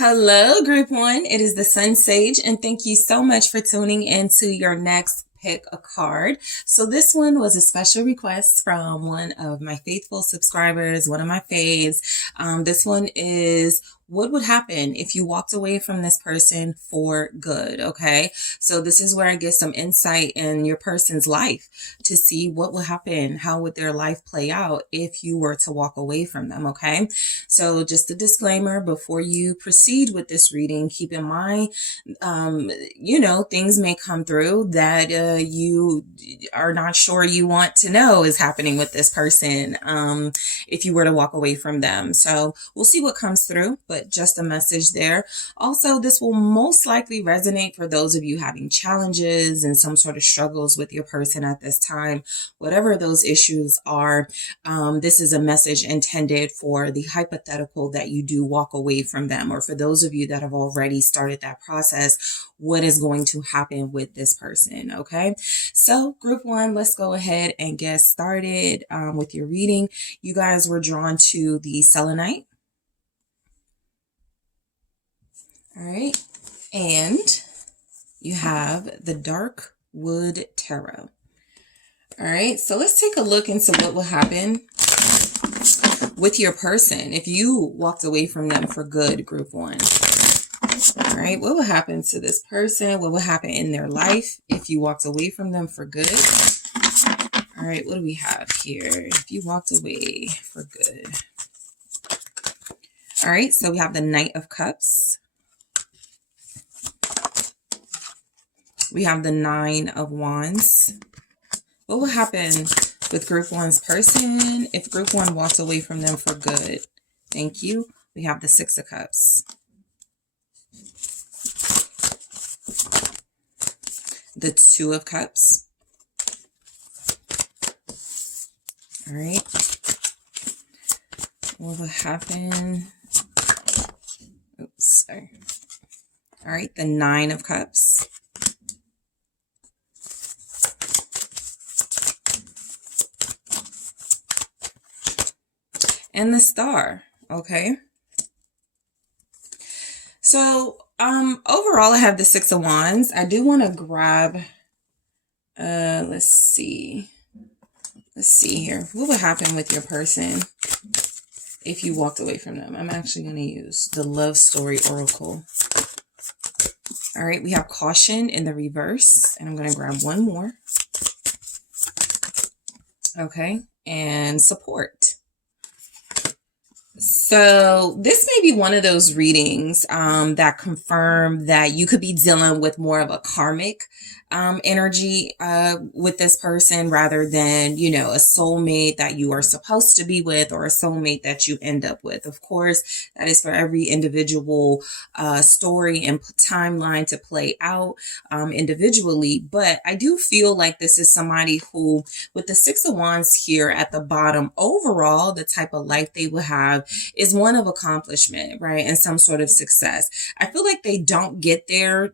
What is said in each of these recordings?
Hello, Group One. It is the SunSage, and thank you so much for tuning in to your next pick a card. So this one was a special request from one of my faithful subscribers, one of my faves. This one is what would happen if you walked away from this person for good, okay? So this is where I get some insight in your person's life to see what will happen, how would their life play out if you were to walk away from them, okay? So just a disclaimer before you proceed with this reading, keep in mind, things may come through that you are not sure you want to know is happening with this person if you were to walk away from them. So we'll see what comes through, but just a message there. Also, this will most likely resonate for those of you having challenges and some sort of struggles with your person at this time. Whatever those issues are, this is a message intended for the hypothetical that you do walk away from them, or for those of you that have already started that process, what is going to happen with this person, okay? So Group One, let's go ahead and get started with your reading. You guys were drawn to the selenite. All right. And you have the dark wood tarot. All right. So let's take a look into what will happen with your person if you walked away from them for good, Group One. All right. What will happen to this person? What will happen in their life if you walked away from them for good? All right. What do we have here? If you walked away for good. All right. So we have the Knight of Cups. We have the Nine of Wands. What will happen with Group One's person if Group One walks away from them for good? Thank you. We have the Six of Cups. The Two of Cups. All right. What will happen? Oops, sorry. All right. The Nine of Cups. And the Star, okay? So, overall, I have the Six of Wands. I do want to grab, let's see here. What would happen with your person if you walked away from them? I'm actually going to use the Love Story Oracle. All right, we have Caution in the reverse, and I'm going to grab one more. Okay, and Support. So this may be one of those readings that confirm that you could be dealing with more of a karmic energy with this person rather than, a soulmate that you are supposed to be with or a soulmate that you end up with. Of course, that is for every individual story and timeline to play out individually. But I do feel like this is somebody who, with the Six of Wands here at the bottom, overall, the type of life they will have is one of accomplishment, right? And some sort of success. I feel like they don't get there,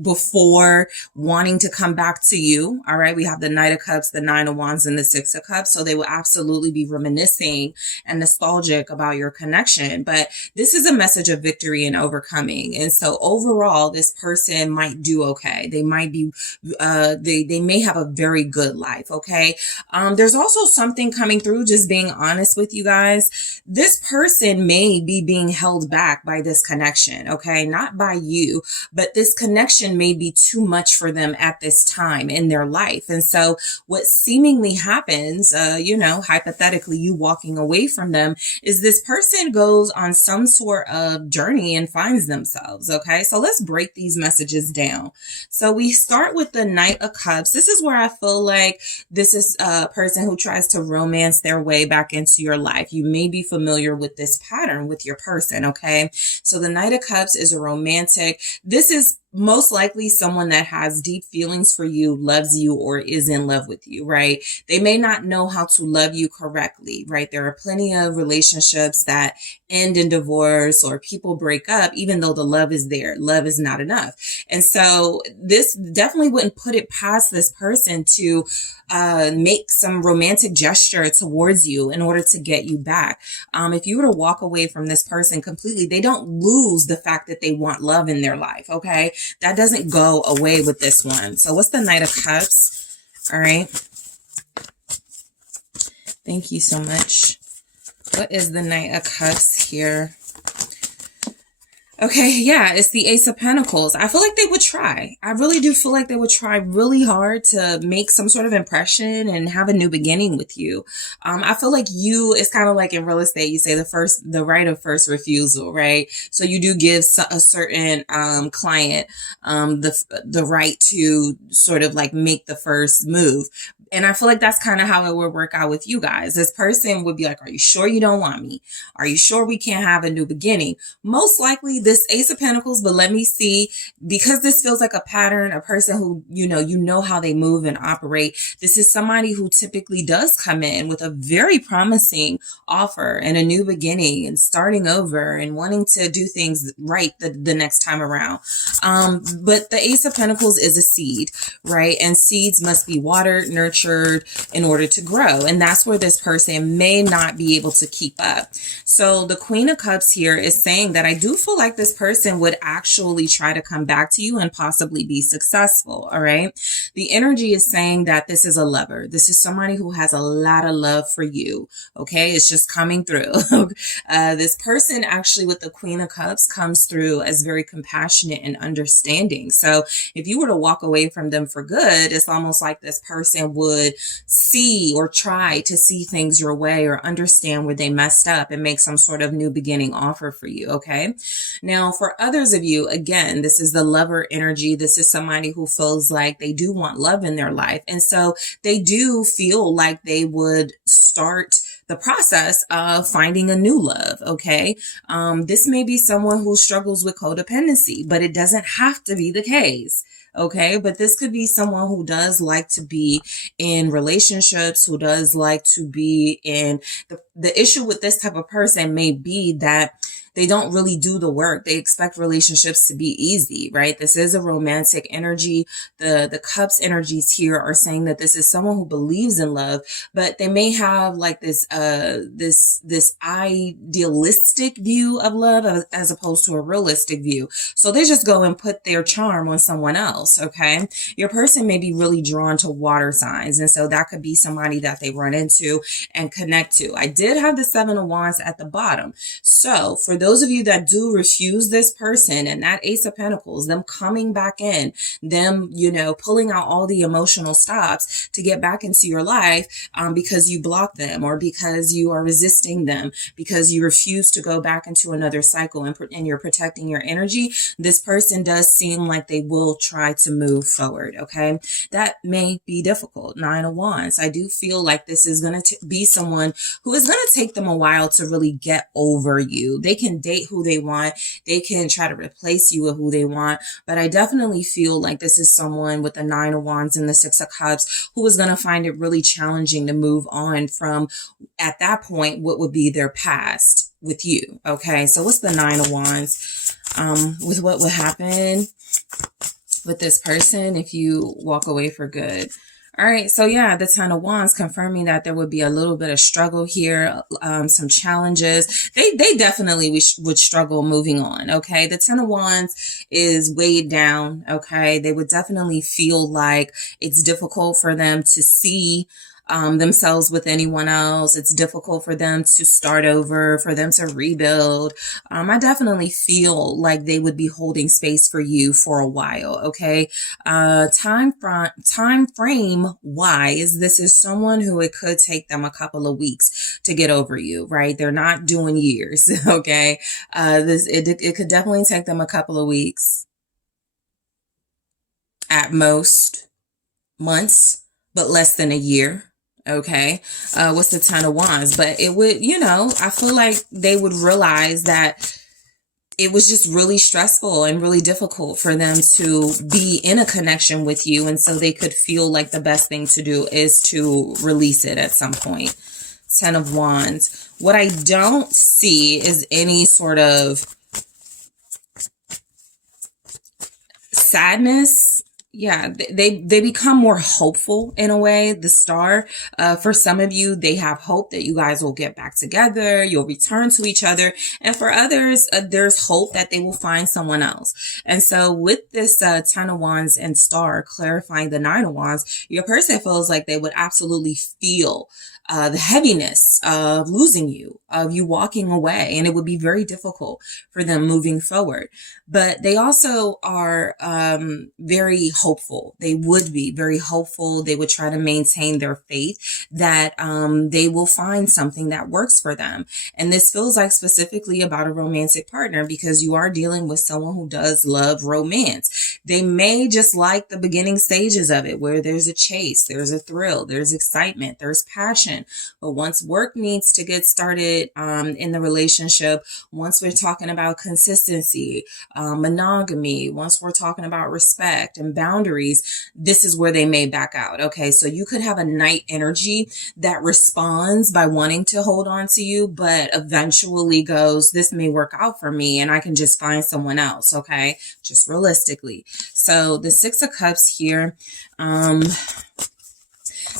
before wanting to come back to you. All right. We have the Knight of Cups, the Nine of Wands, and the Six of Cups. So they will absolutely be reminiscing and nostalgic about your connection. But this is a message of victory and overcoming. And so overall, this person might do okay. They might be, they may have a very good life. Okay. There's also something coming through, just being honest with you guys. This person may be being held back by this connection. Okay. Not by you, but this connection may be too much for them at this time in their life. And so what seemingly happens, hypothetically, you walking away from them, is this person goes on some sort of journey and finds themselves. Okay. So let's break these messages down. So we start with the Knight of Cups. This is where I feel like this is a person who tries to romance their way back into your life. You may be familiar with this pattern with your person. Okay. So the Knight of Cups is a romantic. This is most likely someone that has deep feelings for you, loves you, or is in love with you, right? They may not know how to love you correctly, right? There are plenty of relationships that end in divorce or people break up, even though the love is there. Love is not enough. And so this definitely wouldn't put it past this person to make some romantic gesture towards you in order to get you back. If you were to walk away from this person completely, they don't lose the fact that they want love in their life, okay? That doesn't go away with this one. So what's the Knight of Cups? All right. Thank you so much. What is the Knight of Cups here? Okay, yeah, it's the Ace of Pentacles. I feel like they would try. I really do feel like they would try really hard to make some sort of impression and have a new beginning with you. I feel like it's kind of like in real estate, you say the right of first refusal, right? So you do give a certain client the right to sort of like make the first move. And I feel like that's kind of how it would work out with you guys. This person would be like, are you sure you don't want me? Are you sure we can't have a new beginning? Most likely this Ace of Pentacles, but let me see, because this feels like a pattern, a person who, you know how they move and operate. This is somebody who typically does come in with a very promising offer and a new beginning and starting over and wanting to do things right the next time around. But the Ace of Pentacles is a seed, right? And seeds must be watered, nurtured in order to grow. And that's where this person may not be able to keep up. So the Queen of Cups here is saying that I do feel like this person would actually try to come back to you and possibly be successful. All right. The energy is saying that this is a lover. This is somebody who has a lot of love for you. Okay. It's just coming through. This person actually with the Queen of Cups comes through as very compassionate and understanding. So if you were to walk away from them for good, it's almost like this person would see or try to see things your way or understand where they messed up and make some sort of new beginning offer for you. Okay. Now, for others of you, again, this is the lover energy. This is somebody who feels like they do want love in their life. And so they do feel like they would start the process of finding a new love. Okay. This may be someone who struggles with codependency, but it doesn't have to be the case. Okay. But this could be someone who does like to be in relationships, who does like to be in the issue with this type of person may be that they don't really do the work. They expect relationships to be easy, right? This is a romantic energy. The cups energies here are saying that this is someone who believes in love, but they may have like this idealistic view of love as opposed to a realistic view. So they just go and put their charm on someone else. Okay. Your person may be really drawn to water signs. And so that could be somebody that they run into and connect to. I did have the Seven of Wands at the bottom. So for those of you that do refuse this person and that Ace of Pentacles, them coming back in, them, pulling out all the emotional stops to get back into your life because you block them or because you are resisting them, because you refuse to go back into another cycle and you're protecting your energy, this person does seem like they will try to move forward. Okay. That may be difficult. Nine of Wands. I do feel like this is going to be someone who is going to take them a while to really get over you. They can date who they want. They can try to replace you with who they want. But I definitely feel like this is someone with the Nine of Wands and the Six of Cups who is going to find it really challenging to move on from, at that point, what would be their past with you. Okay. So what's the Nine of Wands? With what would happen with this person if you walk away for good? All right. So yeah, the Ten of Wands confirming that there would be a little bit of struggle here, some challenges. They definitely would struggle moving on. Okay. The Ten of Wands is weighed down. Okay. They would definitely feel like it's difficult for them to see themselves with anyone else. It's difficult for them to start over, for them to rebuild. I definitely feel like they would be holding space for you for a while. Okay. Time frame wise, this is someone who it could take them a couple of weeks to get over you, right? They're not doing years. Okay. It could definitely take them a couple of weeks at most, months, but less than a year. Okay. What's the Ten of Wands? But it would, I feel like they would realize that it was just really stressful and really difficult for them to be in a connection with you. And so they could feel like the best thing to do is to release it at some point. 10 of Wands. What I don't see is any sort of sadness. Yeah, they become more hopeful in a way. The Star, for some of you, they have hope that you guys will get back together, you'll return to each other. And for others, there's hope that they will find someone else. And so with this 10 of Wands and Star clarifying the 9 of Wands, your person feels like they would absolutely feel the heaviness of losing you, of you walking away, and it would be very difficult for them moving forward. But they also are very hopeful. They would be very hopeful. They would try to maintain their faith that they will find something that works for them. And this feels like specifically about a romantic partner, because you are dealing with someone who does love romance. They may just like the beginning stages of it, where there's a chase, there's a thrill, there's excitement, there's passion. But once work needs to get started in the relationship, once we're talking about consistency, monogamy, once we're talking about respect and boundaries, this is where they may back out. Okay, so you could have a night energy that responds by wanting to hold on to you, but eventually goes, this may work out for me and I can just find someone else. Okay, just realistically. So the 6 of Cups here,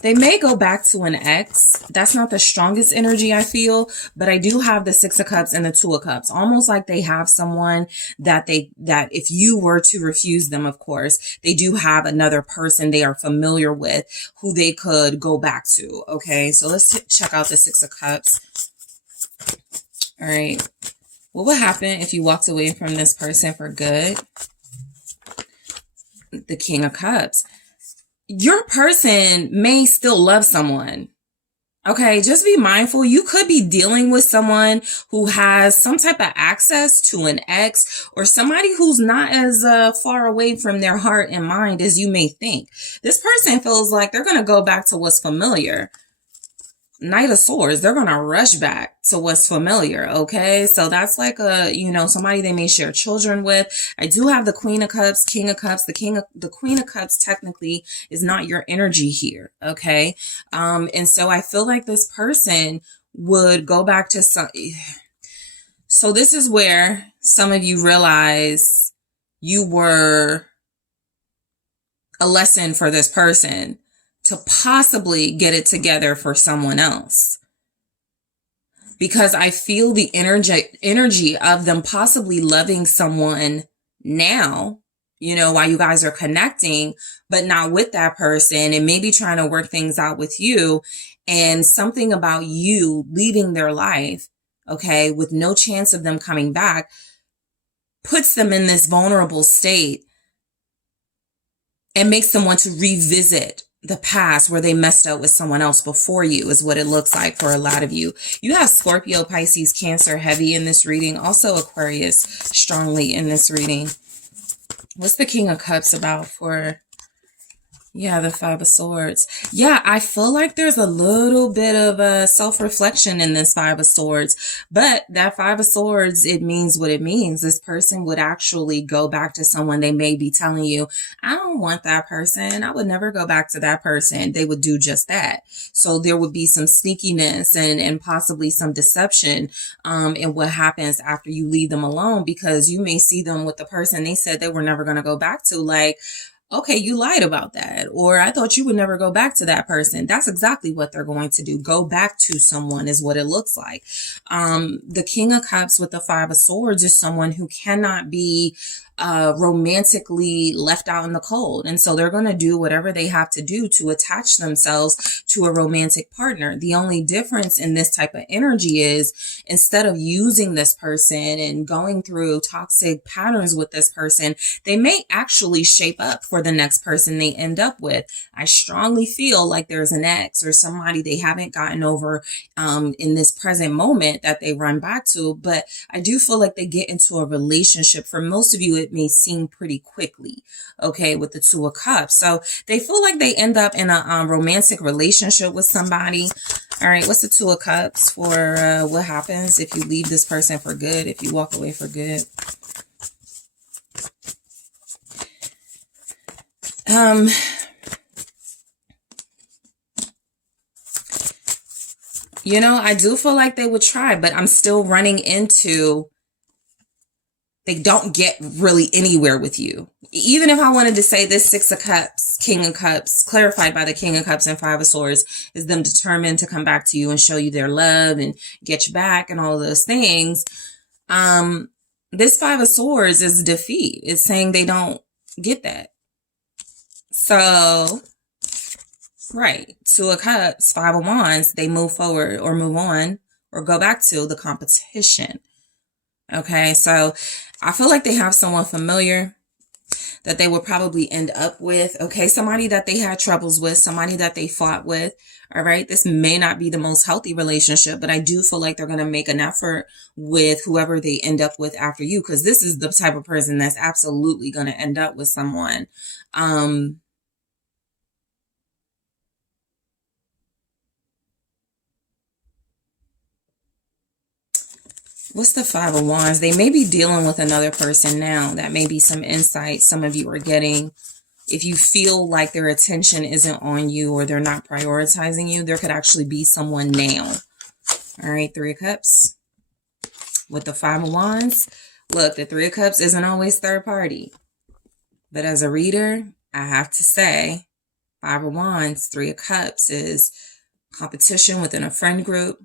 they may go back to an ex. That's not the strongest energy I feel, but I do have the 6 of Cups and the 2 of Cups. Almost like they have someone that if you were to refuse them, of course, they do have another person they are familiar with who they could go back to. Okay, so let's check out the 6 of Cups. All right. What would happen if you walked away from this person for good? The King of Cups. Your person may still love someone. Okay, just be mindful. You could be dealing with someone who has some type of access to an ex, or somebody who's not as far away from their heart and mind as you may think. This person feels like they're going to go back to what's familiar. Knight of Swords, they're going to rush back to what's familiar. Okay, so that's like somebody they may share children with. I do have the Queen of Cups, King of Cups. The Queen of Cups technically is not your energy here. Okay, and so I feel like this person would go back to some. So this is where some of you realize you were a lesson for this person to possibly get it together for someone else. Because I feel the energy of them possibly loving someone now, while you guys are connecting, but not with that person, and maybe trying to work things out with you, and something about you leaving their life, okay, with no chance of them coming back, puts them in this vulnerable state and makes them want to revisit the past where they messed up with someone else before you, is what it looks like for a lot of you. You have Scorpio, Pisces, Cancer heavy in this reading. Also Aquarius strongly in this reading. What's the King of Cups about for... Yeah, the 5 of Swords. Yeah, I feel like there's a little bit of self-reflection in this 5 of Swords. But that 5 of Swords, it means what it means. This person would actually go back to someone. They may be telling you, I don't want that person. I would never go back to that person. They would do just that. So there would be some sneakiness and possibly some deception in what happens after you leave them alone, because you may see them with the person they said they were never going to go back to. Like, okay, you lied about that. Or I thought you would never go back to that person. That's exactly what they're going to do. Go back to someone is what it looks like. The King of Cups with the 5 of Swords is someone who cannot be romantically left out in the cold. And so they're going to do whatever they have to do to attach themselves to a romantic partner. The only difference in this type of energy is, instead of using this person and going through toxic patterns with this person, they may actually shape up for the next person they end up with. I strongly feel like there's an ex or somebody they haven't gotten over in this present moment that they run back to. But I do feel like they get into a relationship. For most of you, it it may seem pretty quickly, okay, with the Two of Cups. So they feel like they end up in a romantic relationship with somebody. All right, what's the Two of Cups for what happens if you leave this person for good, if you walk away for good? You know, I do feel like they would try, but I'm still running into they don't get really anywhere with you. Even if I wanted to say this Six of Cups, King of Cups, clarified by the King of Cups and Five of Swords, is them determined to come back to you and show you their love and get you back and all of those things. This Five of Swords is defeat. It's saying they don't get that. So, right, Two of Cups, Five of Wands, they move forward or move on or go back to the competition. Okay, so I feel like they have someone familiar that they will probably end up with. Okay, somebody that they had troubles with, somebody that they fought with. All right, this may not be the most healthy relationship, but I do feel like they're going to make an effort with whoever they end up with after you, because this is the type of person that's absolutely going to end up with someone. What's the Five of Wands? They may be dealing with another person now. That may be some insight some of you are getting. If you feel like their attention isn't on you or they're not prioritizing you, there could actually be someone now. All right, Three of Cups with the Five of Wands. Look, the Three of Cups isn't always third party. But as a reader, I have to say, Five of Wands, Three of Cups is competition within a friend group.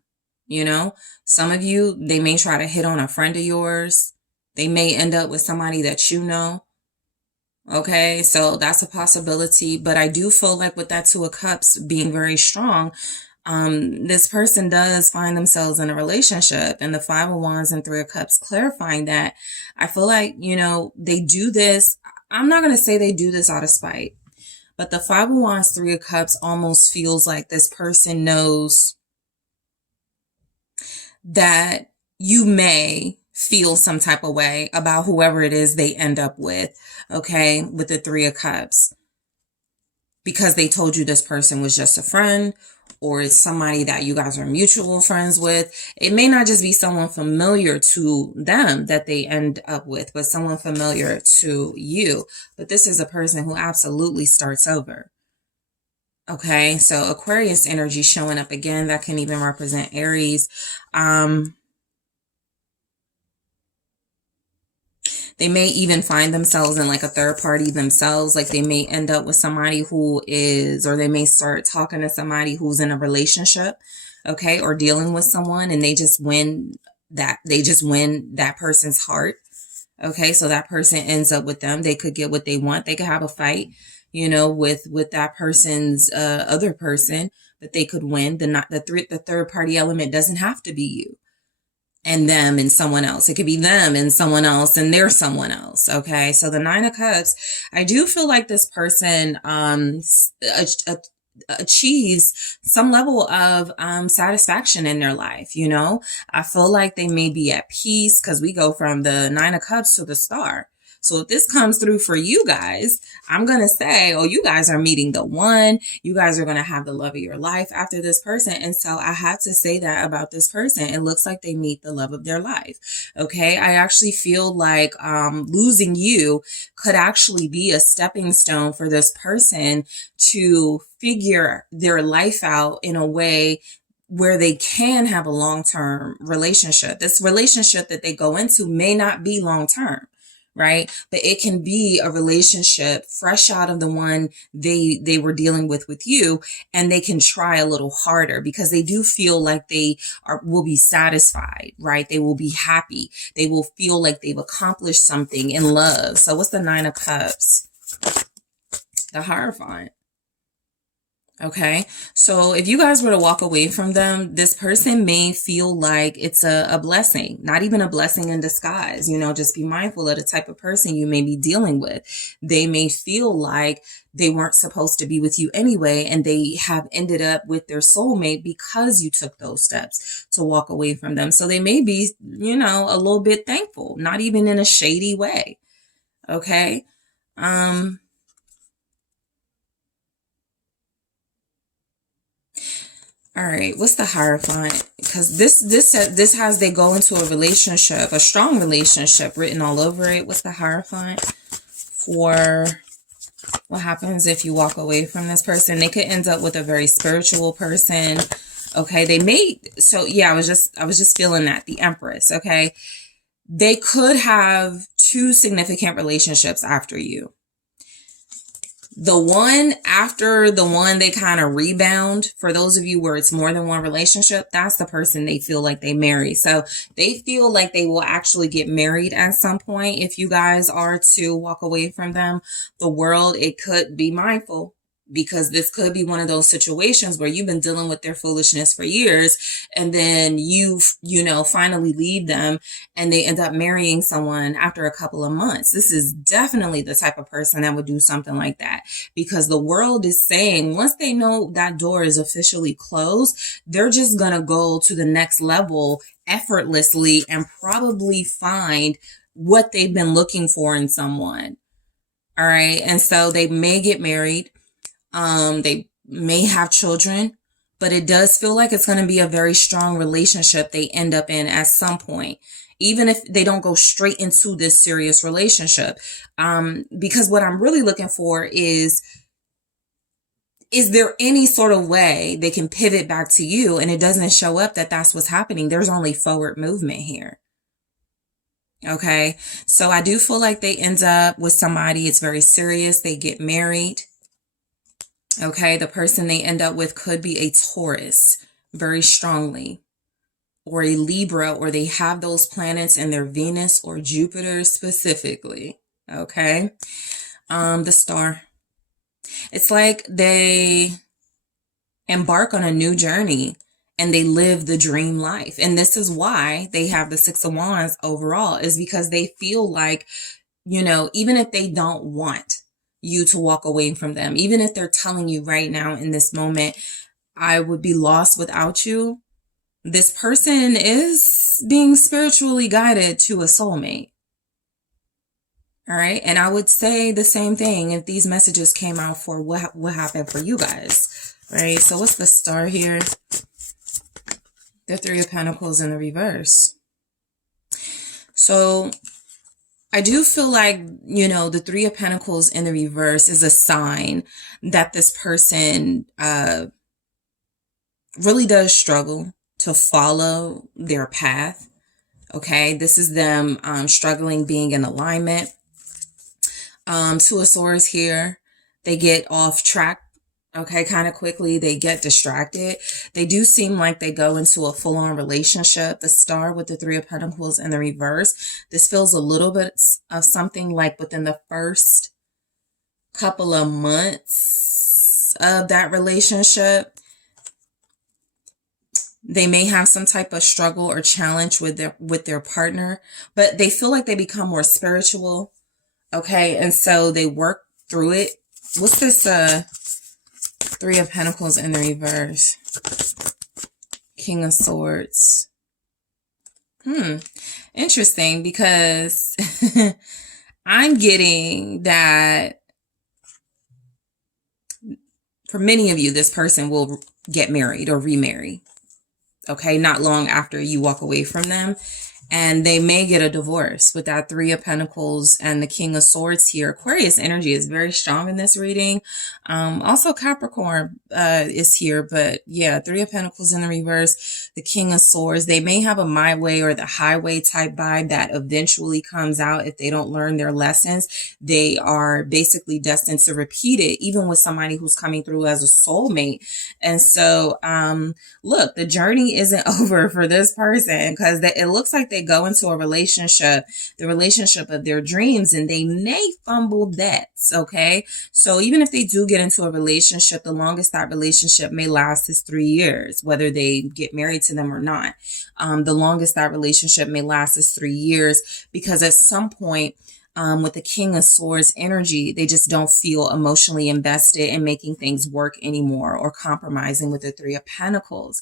You know, some of you, they may try to hit on a friend of yours. They may end up with somebody that you know. Okay, so that's a possibility. But I do feel like with that Two of Cups being very strong, this person does find themselves in a relationship, and the Five of Wands and Three of Cups clarifying that. I feel like, you know, they do this. I'm not going to say they do this out of spite, but the Five of Wands, Three of Cups almost feels like this person knows that you may feel some type of way about whoever it is they end up with, okay, with the Three of Cups, because they told you this person was just a friend, or it's somebody that you guys are mutual friends with. It may not just be someone familiar to them that they end up with, but someone familiar to you. But this is a person who absolutely starts over. Okay, so Aquarius energy showing up again. That can even represent Aries. They may even find themselves in like a third party themselves. Like they may end up with somebody who is, or they may start talking to somebody who's in a relationship, okay, or dealing with someone, and they just win that person's heart. Okay, so that person ends up with them. They could get what they want. They could have a fight, you know, with that person's other person, but they could win. The third party element doesn't have to be you and them and someone else. It could be them and someone else and they're someone else. Okay, so the Nine of Cups, I do feel like this person achieves some level of satisfaction in their life. You know, I feel like they may be at peace, because we go from the Nine of Cups to the Star. So if this comes through for you guys, I'm going to say, oh, you guys are meeting the one. You guys are going to have the love of your life after this person. And so I had to say that about this person. It looks like they meet the love of their life. Okay. I actually feel like losing you could actually be a stepping stone for this person to figure their life out in a way where they can have a long-term relationship. This relationship that they go into may not be long-term, right? But it can be a relationship fresh out of the one they were dealing with you, and they can try a little harder because they do feel like they will be satisfied, right? They will be happy. They will feel like they've accomplished something in love. So what's the Nine of Cups? The Hierophant. Okay, so if you guys were to walk away from them, this person may feel like it's a blessing, not even a blessing in disguise. You know, just be mindful of the type of person you may be dealing with. They may feel like they weren't supposed to be with you anyway, and they have ended up with their soulmate because you took those steps to walk away from them. So they may be, you know, a little bit thankful, not even in a shady way. Okay. All right, what's the Hierophant? Because this has they go into a relationship, a strong relationship written all over it. What's the Hierophant for what happens if you walk away from this person? They could end up with a very spiritual person. Okay, they may, so yeah, I was just feeling that. The Empress, okay? They could have two significant relationships after you. The one after the one, they kind of rebound. For those of you where it's more than one relationship, that's the person they feel like they marry. So they feel like they will actually get married at some point. If you guys are to walk away from them, the world, it could be mindful, because this could be one of those situations where you've been dealing with their foolishness for years, and then finally leave them and they end up marrying someone after a couple of months. This is definitely the type of person that would do something like that, because the world is saying once they know that door is officially closed, they're just going to go to the next level effortlessly and probably find what they've been looking for in someone. All right. And so they may get married. They may have children, but it does feel like it's going to be a very strong relationship they end up in at some point, even if they don't go straight into this serious relationship. Because what I'm really looking for is there any sort of way they can pivot back to you? And it doesn't show up that that's what's happening. There's only forward movement here. Okay. So I do feel like they end up with somebody. It's very serious. They get married. Okay, the person they end up with could be a Taurus very strongly, or a Libra, or they have those planets in their Venus or Jupiter specifically. Okay, the Star. It's like they embark on a new journey and they live the dream life. And this is why they have the Six of Wands overall, is because they feel like, even if they don't want you to walk away from them, even if they're telling you right now in this moment, I would be lost without you, this person is being spiritually guided to a soulmate. All right. And I would say the same thing if these messages came out for what happened for you guys. Right. So what's the Star here? The Three of Pentacles in the reverse. So I do feel like, the Three of Pentacles in the reverse is a sign that this person really does struggle to follow their path. Okay, this is them struggling being in alignment. Two of Swords here. They get off track. Okay, kind of quickly. They get distracted. They do seem like they go into a full-on relationship. The Star with the Three of Pentacles in the reverse. This feels a little bit of something like within the first couple of months of that relationship. They may have some type of struggle or challenge with their partner, but they feel like they become more spiritual. Okay, and so they work through it. What's this Three of Pentacles in the reverse? King of Swords. Interesting, because I'm getting that for many of you, this person will get married or remarry. Okay, not long after you walk away from them. And they may get a divorce with that Three of Pentacles and the King of Swords here. Aquarius energy is very strong in this reading. Also Capricorn is here, but yeah, Three of Pentacles in the reverse, the King of Swords. They may have a my way or the highway type vibe that eventually comes out if they don't learn their lessons. They are basically destined to repeat it, even with somebody who's coming through as a soulmate. And so, look, the journey isn't over for this person, because it looks like they go into a relationship, the relationship of their dreams, and they may fumble that. Okay. So even if they do get into a relationship, the longest that relationship may last is 3 years, whether they get married to them or not. The longest that relationship may last is 3 years, because at some point, with the King of Swords energy, they just don't feel emotionally invested in making things work anymore, or compromising with the Three of Pentacles.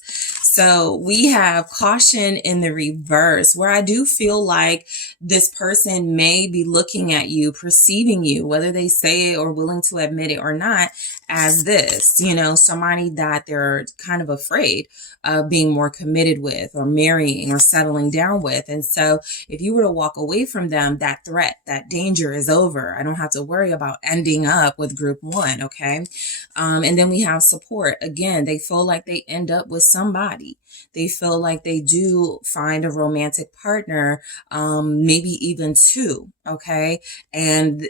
So we have caution in the reverse, where I do feel like this person may be looking at you, perceiving you, whether they say it or willing to admit it or not, as this, somebody that they're kind of afraid of being more committed with, or marrying, or settling down with. And so if you were to walk away from them, that threat, that danger is over. I don't have to worry about ending up with group one. Okay. And then we have support. Again, they feel like they end up with somebody. They feel like they do find a romantic partner, maybe even two. Okay.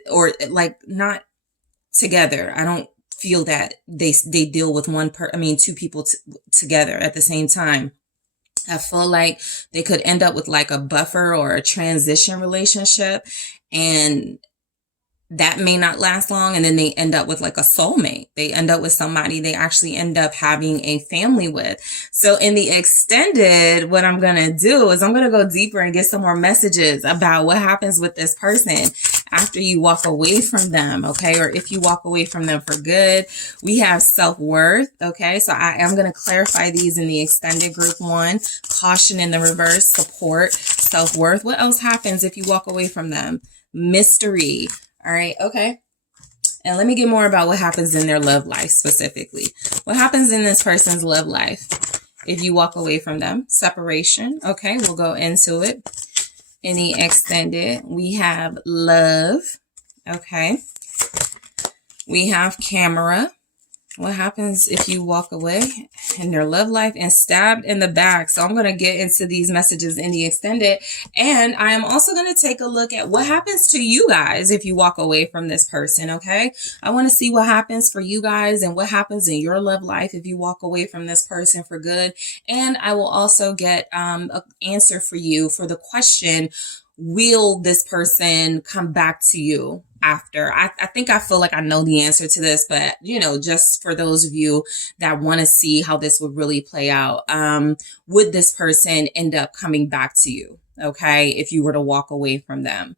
Or like not together. I don't feel that they deal with two people together at the same time. I feel like they could end up with like a buffer or a transition relationship, and that may not last long. And then they end up with like a soulmate. They end up with somebody they actually end up having a family with. So in the extended, what I'm going to do is I'm going to go deeper and get some more messages about what happens with this person after you walk away from them. Okay. Or if you walk away from them for good. We have self-worth. Okay. So I am going to clarify these in the extended group one. Caution in the reverse, support, self-worth. What else happens if you walk away from them? Mystery. All right. Okay. And let me get more about what happens in their love life specifically. What happens in this person's love life if you walk away from them? Separation. Okay. We'll go into it. In the extended, we have love. Okay. We have camera. What happens if you walk away in their love life? And stabbed in the back. So I'm going to get into these messages in the extended. And I am also going to take a look at what happens to you guys if you walk away from this person. Okay. I want to see what happens for you guys and what happens in your love life if you walk away from this person for good. And I will also get an answer for you for the question, will this person come back to you after? I feel like I know the answer to this, but just for those of you that want to see how this would really play out, would this person end up coming back to you? Okay. If you were to walk away from them.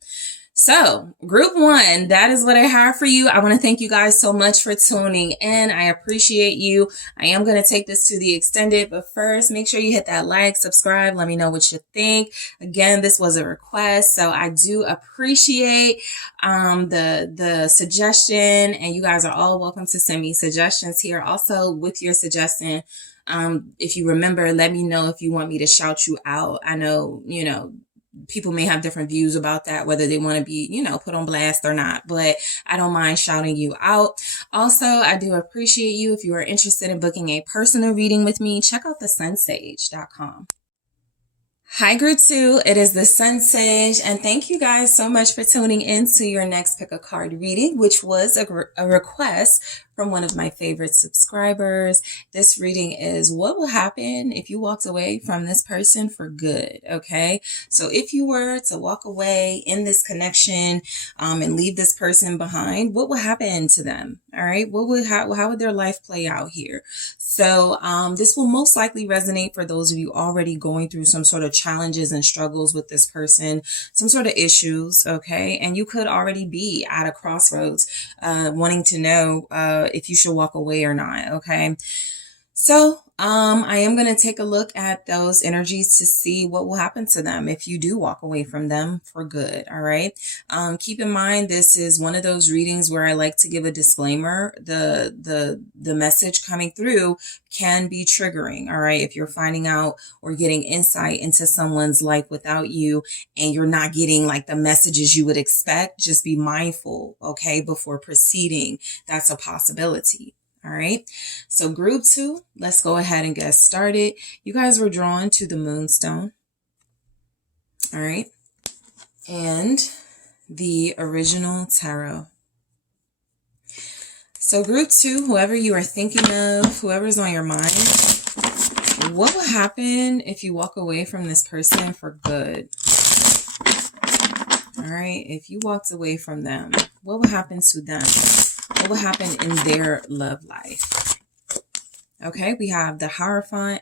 So group one, that is what I have for you. I want to thank you guys so much for tuning in. I appreciate you. I am going to take this to the extended, but first make sure you hit that like, subscribe. Let me know what you think. Again, this was a request, so I do appreciate the suggestion, and you guys are all welcome to send me suggestions here. Also, with your suggestion, if you remember, let me know if you want me to shout you out. I know, people may have different views about that, whether they want to be, put on blast or not, but I don't mind shouting you out. Also, I do appreciate you. If you are interested in booking a personal reading with me, check out TheSunSage.com. Hi, group two. It is the SunSage, and thank you guys so much for tuning in to your next pick a card reading, which was a request from one of my favorite subscribers. This reading is what will happen if you walked away from this person for good. Okay. So if you were to walk away in this connection, and leave this person behind, what will happen to them? All right. How would their life play out here? So, this will most likely resonate for those of you already going through some sort of challenges and struggles with this person, some sort of issues. Okay. And you could already be at a crossroads, wanting to know, if you should walk away or not. Okay. So, I am going to take a look at those energies to see what will happen to them if you do walk away from them for good. All right. Keep in mind, this is one of those readings where I like to give a disclaimer. The message coming through can be triggering. All right. If you're finding out or getting insight into someone's life without you, and you're not getting like the messages you would expect, just be mindful. Okay. Before proceeding. That's a possibility. All right. So group two, let's go ahead and get started. You guys were drawn to the Moonstone. All right. And the original tarot. So group two, whoever you are thinking of, whoever's on your mind, what will happen if you walk away from this person for good? All right. If you walked away from them, what will happen to them? What will happen in their love life? Okay, we have the Hierophant.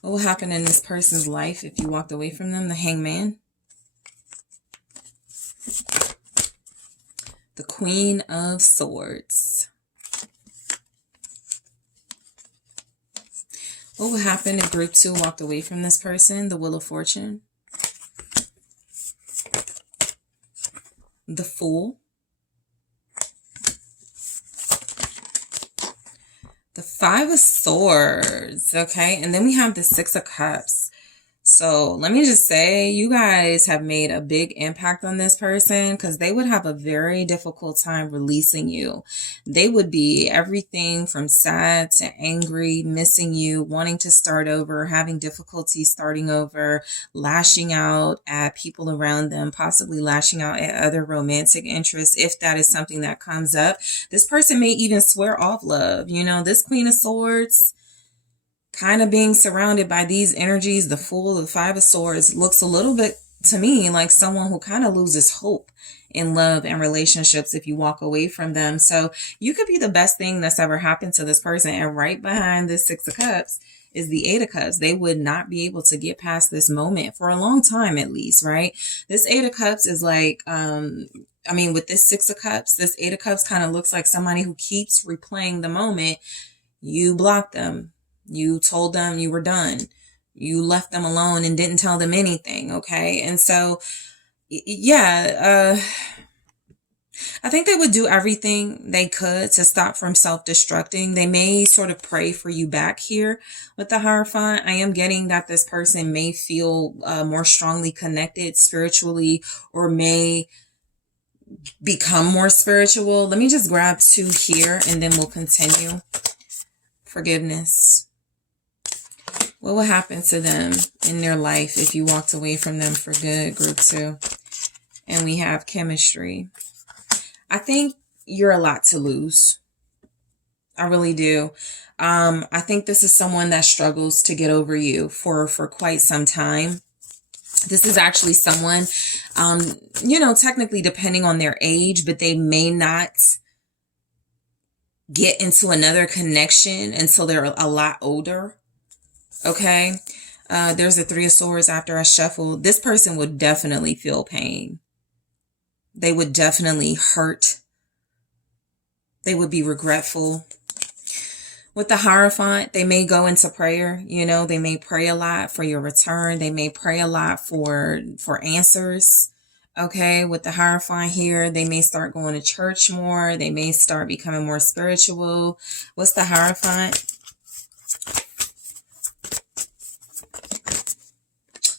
What will happen in this person's life if you walked away from them? The Hangman. The Queen of Swords. What would happen if group 2 walked away from this person? The Wheel of Fortune. The Fool. The Five of Swords. Okay. And then we have the Six of Cups. So let me just say, you guys have made a big impact on this person because they would have a very difficult time releasing you. They would be everything from sad to angry, missing you, wanting to start over, having difficulty starting over, lashing out at people around them, possibly lashing out at other romantic interests. If that is something that comes up, this person may even swear off love. You know, this Queen of Swords, kind of being surrounded by these energies, the Fool, the Five of Swords, looks a little bit to me like someone who kind of loses hope in love and relationships if you walk away from them. So you could be the best thing that's ever happened to this person. And right behind this Six of Cups is the Eight of Cups. They would not be able to get past this moment for a long time, at least, right? This Eight of Cups is like, with this Six of Cups, this Eight of Cups kind of looks like somebody who keeps replaying the moment. You blocked them. You told them you were done. You left them alone and didn't tell them anything. Okay. And so, yeah, I think they would do everything they could to stop from self-destructing. They may sort of pray for you back here with the Hierophant. I am getting that this person may feel more strongly connected spiritually, or may become more spiritual. Let me just grab 2 here and then we'll continue. Forgiveness. What will happen to them in their life if you walked away from them for good, group 2? And we have chemistry. I think you're a lot to lose. I really do. I think this is someone that struggles to get over you for quite some time. This is actually someone, technically depending on their age, but they may not get into another connection until they're a lot older. Okay. There's a Three of Swords after I shuffle. This person would definitely feel pain. They would definitely hurt. They would be regretful. With the Hierophant, they may go into prayer. They may pray a lot for your return. They may pray a lot for answers. Okay. With the Hierophant here, they may start going to church more. They may start becoming more spiritual. What's the Hierophant?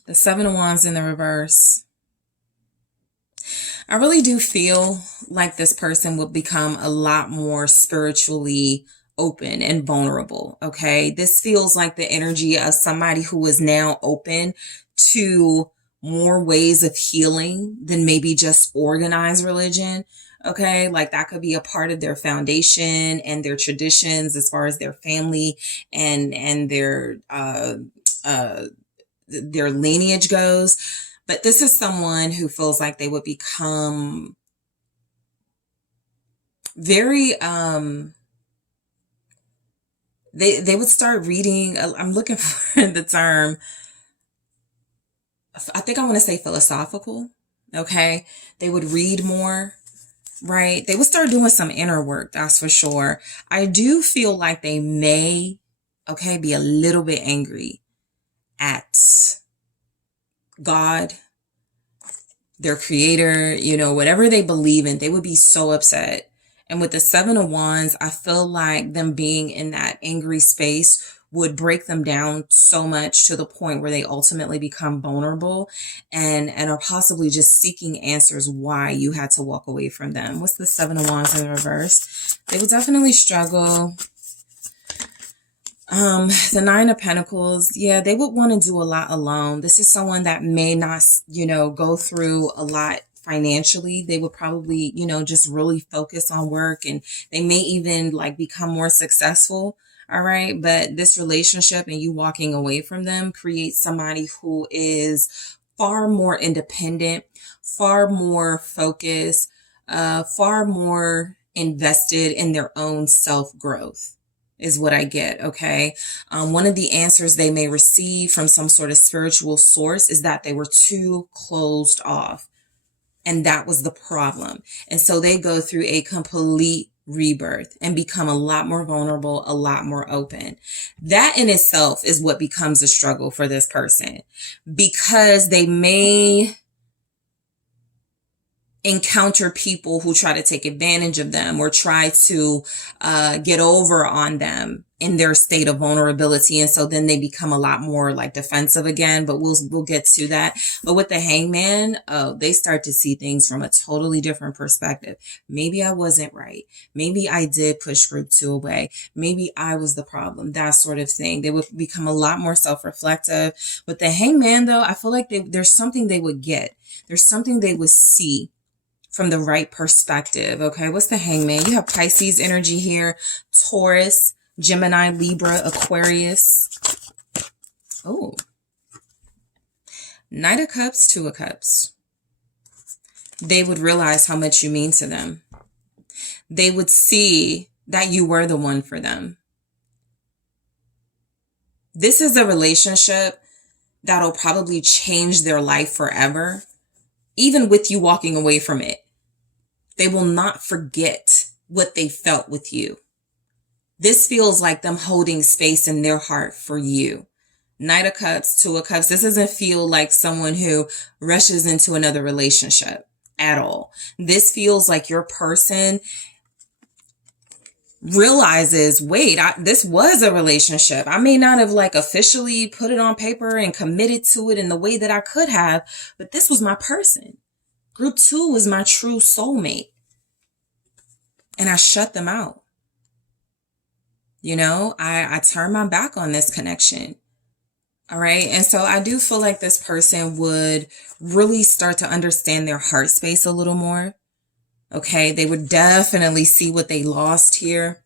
The Seven of Wands in the reverse. I really do feel like this person will become a lot more spiritually open and vulnerable. Okay. This feels like the energy of somebody who is now open to more ways of healing than maybe just organized religion. Okay. Like that could be a part of their foundation and their traditions as far as their family and their lineage goes. But this is someone who feels like they would become very, they would start reading. I'm looking for the term. I think I want to say philosophical. Okay. They would read more, right? They would start doing some inner work. That's for sure. I do feel like they may, be a little bit angry at God, their creator, whatever they believe in. They would be so upset. And with the Seven of Wands, I feel like them being in that angry space would break them down so much to the point where they ultimately become vulnerable and are possibly just seeking answers why you had to walk away from them. What's the Seven of Wands in the reverse? They would definitely struggle. The Nine of Pentacles, yeah, they would want to do a lot alone. This is someone that may not, go through a lot financially. They would probably, just really focus on work, and they may even become more successful. All right. But this relationship and you walking away from them creates somebody who is far more independent, far more focused, far more invested in their own self-growth. Is what I get. Okay. One of the answers they may receive from some sort of spiritual source is that they were too closed off. And that was the problem. And so they go through a complete rebirth, and become a lot more vulnerable, a lot more open. That in itself is what becomes a struggle for this person, because they may encounter people who try to take advantage of them or try to get over on them in their state of vulnerability. And so then they become a lot more like defensive again, but we'll get to that. But with the Hangman, they start to see things from a totally different perspective. Maybe I wasn't right. Maybe I did push group 2 away. Maybe I was the problem, that sort of thing. They would become a lot more self-reflective. With the Hangman though, I feel like there's something they would get. There's something they would see from the right perspective. Okay, what's the Hangman? You have Pisces energy here, Taurus, Gemini, Libra, Aquarius. Oh, Knight of Cups, Two of Cups. They would realize how much you mean to them. They would see that you were the one for them. This is a relationship that'll probably change their life forever, even with you walking away from it. They will not forget what they felt with you. This feels like them holding space in their heart for you. Knight of Cups, Two of Cups. This doesn't feel like someone who rushes into another relationship at all. This feels like your person realizes, wait, this was a relationship. I may not have like officially put it on paper and committed to it in the way that I could have, but this was my person. Group 2 was my true soulmate. And I shut them out. You know, I turned my back on this connection. All right. And so I do feel like this person would really start to understand their heart space a little more. Okay. They would definitely see what they lost here.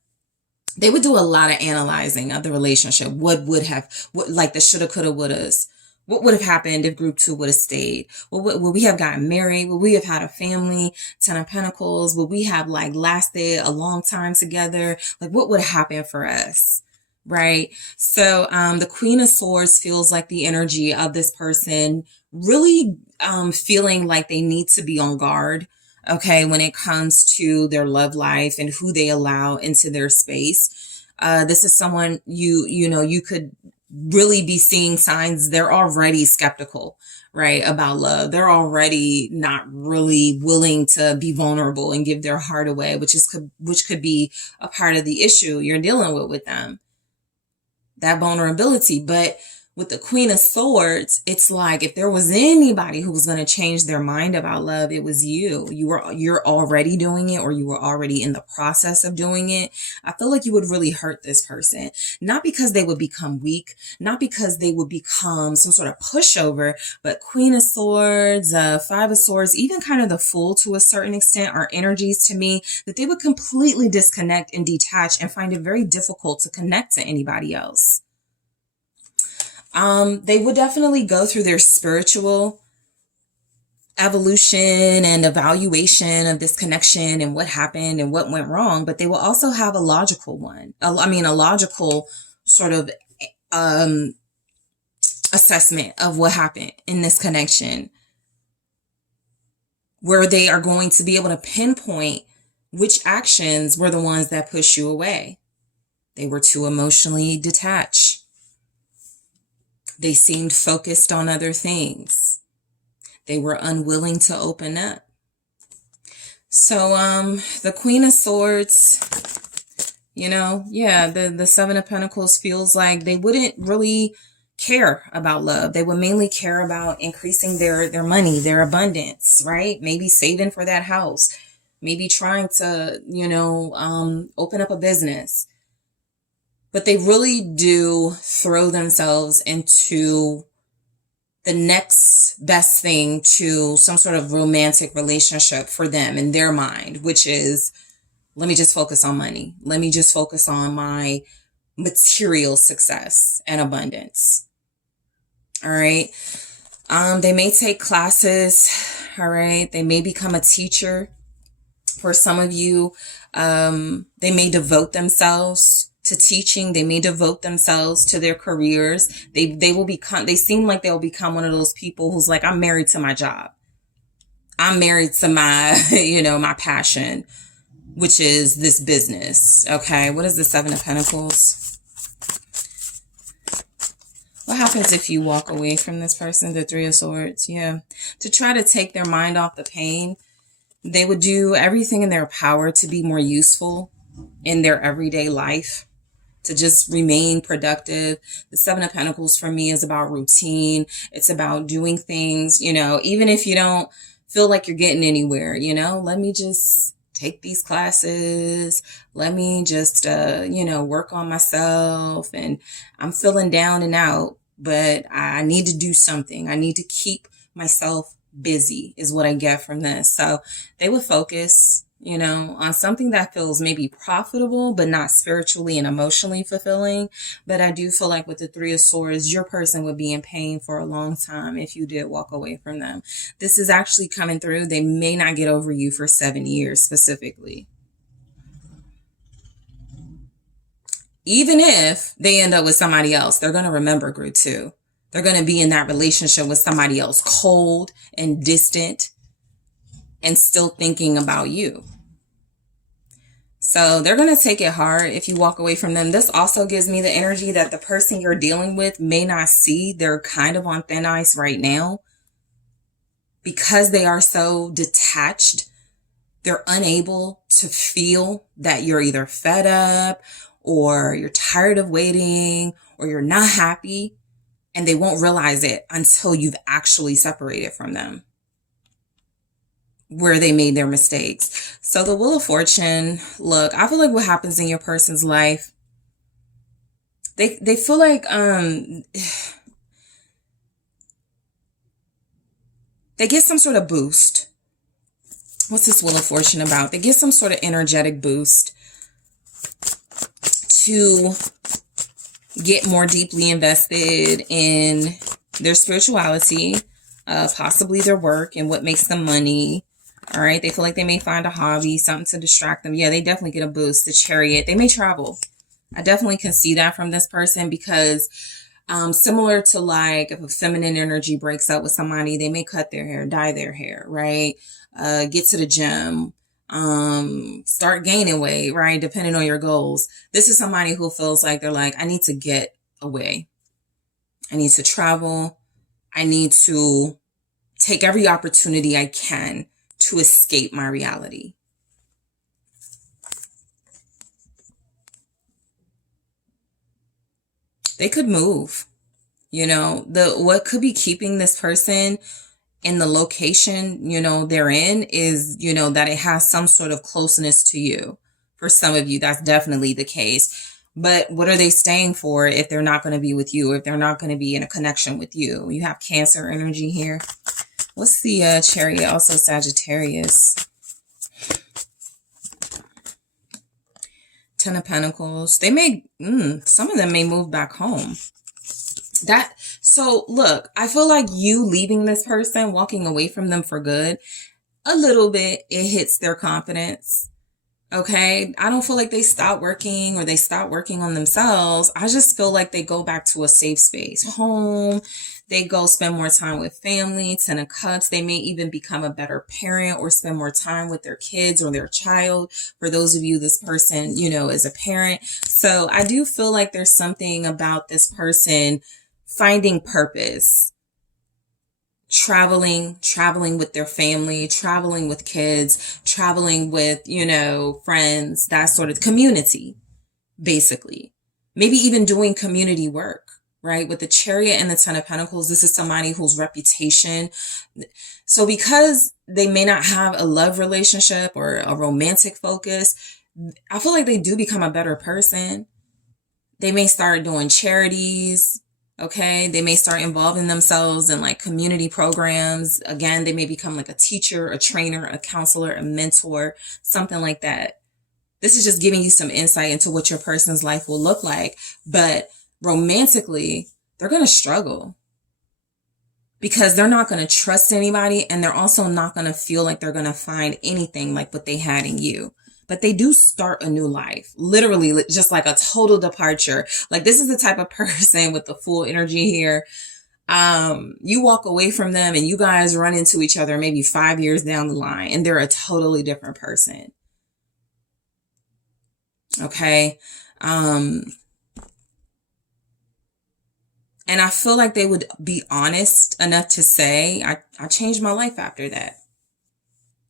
They would do a lot of analyzing of the relationship. What like the shoulda, coulda, wouldas. What would have happened if group 2 would have stayed? Would we have gotten married? Would we have had a family? 10 of Pentacles? Would we have like lasted a long time together? Like what would have happened for us? Right? So the Queen of Swords feels like the energy of this person really feeling like they need to be on guard. Okay, when it comes to their love life and who they allow into their space. This is someone you could really be seeing signs they're already skeptical, right, about love. They're already not really willing to be vulnerable and give their heart away, which could be a part of the issue you're dealing with them. That vulnerability. But with the Queen of Swords, it's like if there was anybody who was going to change their mind about love, it was you. You're already doing it, or you were already in the process of doing it. I feel like you would really hurt this person, not because they would become weak, not because they would become some sort of pushover, but Queen of Swords, Five of Swords, even kind of the Fool to a certain extent are energies to me that they would completely disconnect and detach and find it very difficult to connect to anybody else. They would definitely go through their spiritual evolution and evaluation of this connection and what happened and what went wrong, but they will also have a logical one. A logical sort of assessment of what happened in this connection, where they are going to be able to pinpoint which actions were the ones that pushed you away. They were too emotionally detached. They seemed focused on other things. They were unwilling to open up. So the Queen of Swords, the Seven of Pentacles feels like they wouldn't really care about love. They would mainly care about increasing their money, their abundance, right? Maybe saving for that house, maybe trying to, open up a business. But they really do throw themselves into the next best thing to some sort of romantic relationship for them in their mind, which is, let me just focus on money. Let me just focus on my material success and abundance. All right. They may take classes. All right. They may become a teacher. For some of you, they may devote themselves to teaching. They may devote themselves to their careers. They seem like they'll become one of those people who's like, I'm married to my job. I'm married to my, my passion. which is this business. Okay, what is the Seven of Pentacles? What happens if you walk away from this person? The Three of Swords. Yeah, to try to take their mind off the pain. They would do everything in their power to be more useful in their everyday life, to just remain productive. The Seven of Pentacles for me is about routine. It's about doing things, you know, even if you don't feel like you're getting anywhere, you know, let me just take these classes. Let me just, you know, work on myself, and I'm feeling down and out, but I need to do something. I need to keep myself busy is what I get from this. So they would focus, you know, on something that feels maybe profitable, but not spiritually and emotionally fulfilling. But I do feel like with the Three of Swords, your person would be in pain for a long time if you did walk away from them. This is actually coming through. They may not get over you for 7 years specifically. Even if they end up with somebody else, they're going to remember Gru too. They're going to be in that relationship with somebody else, cold and distant, and still thinking about you. So they're going to take it hard if you walk away from them. This also gives me the energy that the person you're dealing with may not see. They're kind of on thin ice right now because they are so detached. They're unable to feel that you're either fed up or you're tired of waiting or you're not happy. And they won't realize it until you've actually separated from them, where they made their mistakes. So the Wheel of Fortune, look, I feel like what happens in your person's life, they feel like they get some sort of boost. What's this Wheel of Fortune about? They get some sort of energetic boost to get more deeply invested in their spirituality, possibly their work and what makes them money. All right. They feel like they may find a hobby, something to distract them. Yeah, they definitely get a boost. The Chariot. They may travel. I definitely can see that from this person because similar to like if a feminine energy breaks up with somebody, they may cut their hair, dye their hair, right? Get to the gym, start gaining weight, right? Depending on your goals. This is somebody who feels like they're like, I need to get away. I need to travel. I need to take every opportunity I can to escape my reality. They could move, you know, what could be keeping this person in the location, you know, they're in is, you know, that it has some sort of closeness to you. For some of you, that's definitely the case. But what are they staying for if they're not going to be with you, if they're not going to be in a connection with you? You have Cancer energy here. What's the Chariot? Also Sagittarius. Ten of Pentacles. They may, some of them may move back home. So look, I feel like you leaving this person, walking away from them for good, a little bit, it hits their confidence. Okay. I don't feel like they stop working or they stop working on themselves. I just feel like they go back to a safe space, home. They go spend more time with family, Ten of Cups. They may even become a better parent or spend more time with their kids or their child. For those of you, this person, you know, is a parent. So I do feel like there's something about this person finding purpose, traveling with their family, traveling with kids, traveling with, you know, friends, that sort of community, basically. Maybe even doing community work, right? With the Chariot and the Ten of Pentacles, this is somebody whose reputation. So because they may not have a love relationship or a romantic focus, I feel like they do become a better person. They may start doing charities. Okay, they may start involving themselves in like community programs. Again, they may become like a teacher, a trainer, a counselor, a mentor, something like that. This is just giving you some insight into what your person's life will look like. But romantically, they're going to struggle because they're not going to trust anybody. And they're also not going to feel like they're going to find anything like what they had in you. But they do start a new life, literally just like a total departure. Like this is the type of person with the full energy here. You walk away from them and you guys run into each other maybe 5 years down the line and they're a totally different person. Okay. And I feel like they would be honest enough to say, I changed my life after that.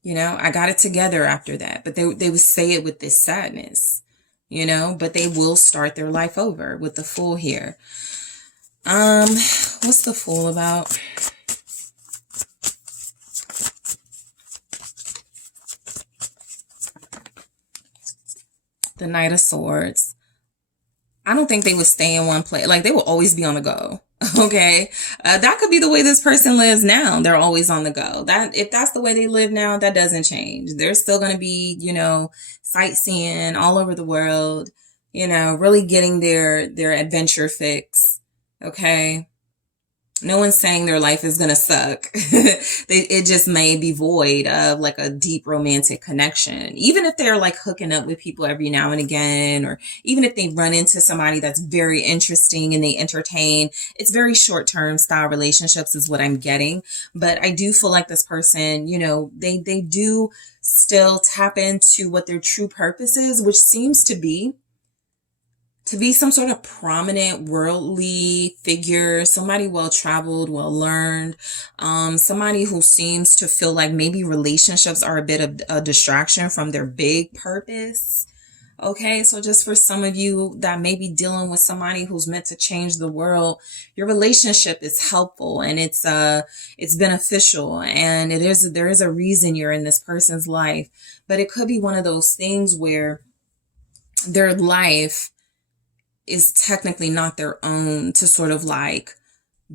You know, I got it together after that. But they would say it with this sadness, you know, but they will start their life over with the Fool here. What's the Fool about? The Knight of Swords. I don't think they would stay in one place. Like, they will always be on the go. Okay. That could be the way this person lives now. They're always on the go. That, if that's the way they live now, that doesn't change. They're still going to be, you know, sightseeing all over the world, you know, really getting their adventure fix. Okay. No one's saying their life is going to suck. It just may be void of like a deep romantic connection. Even if they're like hooking up with people every now and again, or even if they run into somebody that's very interesting and they entertain, it's very short-term style relationships is what I'm getting. But I do feel like this person, you know, they do still tap into what their true purpose is, which seems to be some sort of prominent worldly figure, somebody well-traveled, well-learned, somebody who seems to feel like maybe relationships are a bit of a distraction from their big purpose. Okay, so just for some of you that may be dealing with somebody who's meant to change the world, your relationship is helpful and it's beneficial, and there is a reason you're in this person's life. But it could be one of those things where their life is technically not their own to sort of like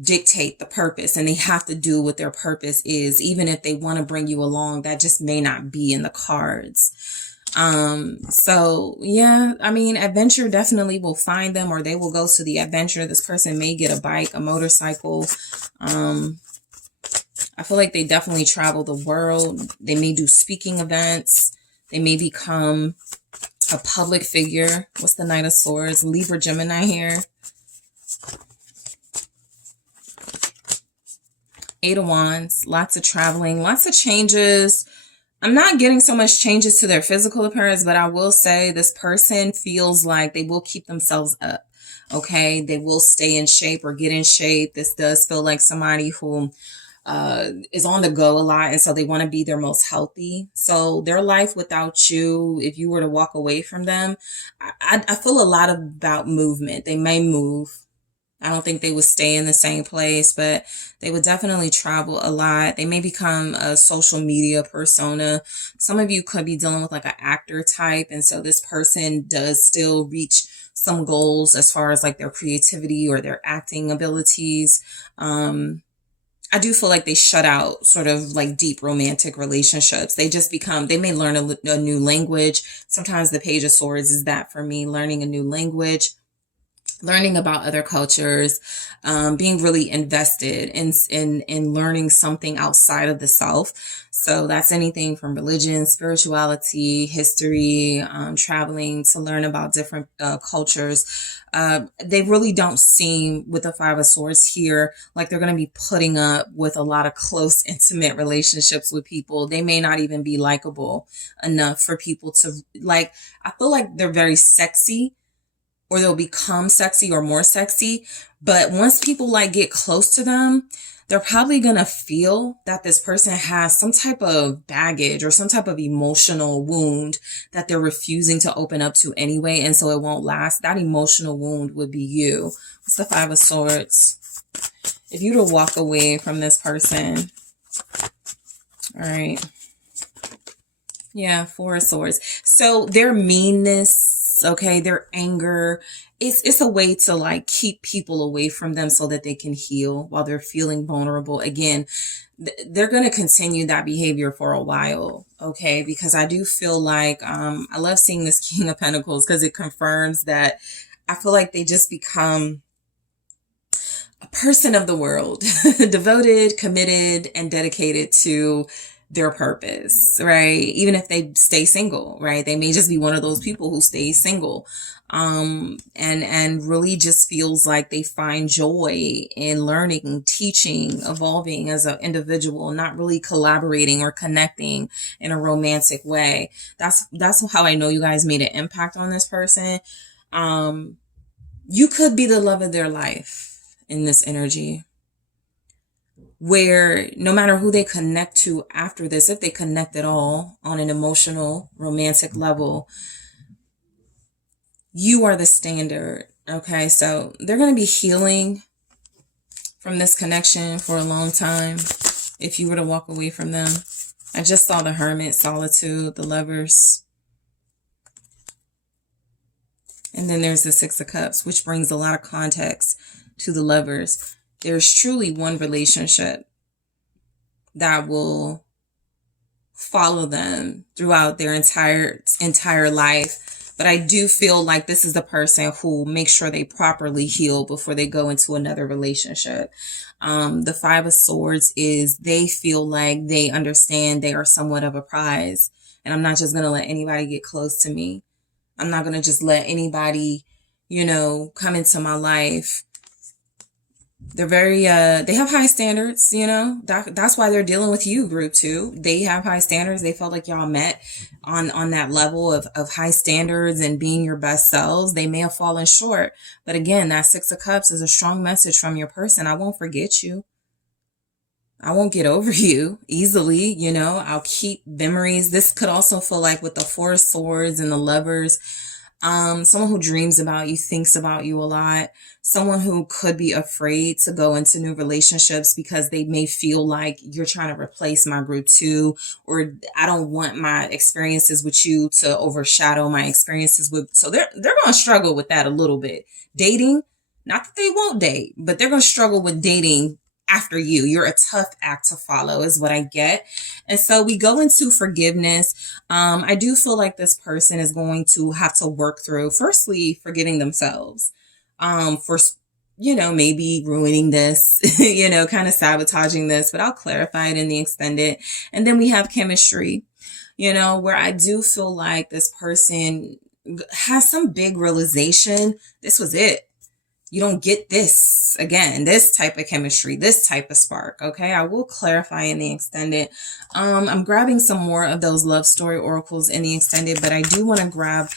dictate the purpose, and they have to do what their purpose is. Even if they want to bring you along, that just may not be in the cards. So yeah, I mean, adventure definitely will find them, or they will go to the adventure. This person may get a bike, a motorcycle. I feel like they definitely travel the world. They may do speaking events. They may become a public figure. What's the Knight of Swords? Libra, Gemini here. Eight of Wands. Lots of traveling. Lots of changes. I'm not getting so much changes to their physical appearance, but I will say this person feels like they will keep themselves up. Okay? They will stay in shape or get in shape. This does feel like somebody who is on the go a lot, and so they want to be their most healthy. So their life without you, if you were to walk away from them, I feel a lot about movement. They may move. I don't think they would stay in the same place, but they would definitely travel a lot. They may become a social media persona. Some of you could be dealing with like an actor type, and so this person does still reach some goals as far as like their creativity or their acting abilities. I do feel like they shut out sort of like deep romantic relationships. They just become, they may learn a new language. Sometimes the Page of Swords is that for me, learning a new language, learning about other cultures, being really invested in learning something outside of the self. So that's anything from religion, spirituality, history, traveling to learn about different cultures. They really don't seem, with the Five of Swords here, like they're going to be putting up with a lot of close, intimate relationships with people. They may not even be likable enough for people to like. I feel like they're very sexy, or they'll become sexy or more sexy. But once people like get close to them, they're probably going to feel that this person has some type of baggage or some type of emotional wound that they're refusing to open up to anyway. And so it won't last. That emotional wound would be you. What's the Five of Swords? If you were to walk away from this person. All right. Yeah, Four of Swords. So their meanness, okay, their anger, it's a way to like keep people away from them so that they can heal while they're feeling vulnerable. Again, they're going to continue that behavior for a while, okay? Because I do feel like, I love seeing this King of Pentacles because it confirms that I feel like they just become a person of the world, devoted, committed, and dedicated to their purpose, right? Even if they stay single, right? They may just be one of those people who stays single, and really just feels like they find joy in learning, teaching, evolving as an individual, not really collaborating or connecting in a romantic way. That's how I know you guys made an impact on this person. You could be the love of their life in this energy, where no matter who they connect to after this, if they connect at all on an emotional, romantic level, you are the standard. Okay, so they're going to be healing from this connection for a long time if you were to walk away from them. I just saw the Hermit, Solitude, the Lovers. And then there's the Six of Cups, which brings a lot of context to the Lovers. There's truly one relationship that will follow them throughout their entire life. But I do feel like this is the person who makes sure they properly heal before they go into another relationship. The Five of Swords is they feel like they understand they are somewhat of a prize. And I'm not just going to let anybody get close to me. I'm not going to just let anybody, come into my life. They're very, they have high standards, that's why they're dealing with you, group 2. They have high standards. They felt like y'all met on that level of high standards and being your best selves. They may have fallen short, but again, that Six of Cups is a strong message from your person. I won't forget you. I won't get over you easily. I'll keep memories. This could also feel like with the Four of Swords and the Lovers, someone who dreams about you, thinks about you a lot, someone who could be afraid to go into new relationships because they may feel like you're trying to replace my group 2, or I don't want my experiences with you to overshadow my experiences with, so they're going to struggle with that a little bit. Dating, not that they won't date, but they're going to struggle with dating after you. You're a tough act to follow is what I get. And so we go into forgiveness. I do feel like this person is going to have to work through, firstly, forgiving themselves, for, maybe ruining this, kind of sabotaging this, but I'll clarify it in the extended. And then we have chemistry, where I do feel like this person has some big realization. This was it. You don't get this again, this type of chemistry, this type of spark. Okay. I will clarify in the extended. I'm grabbing some more of those love story oracles in the extended, but I do want to grab,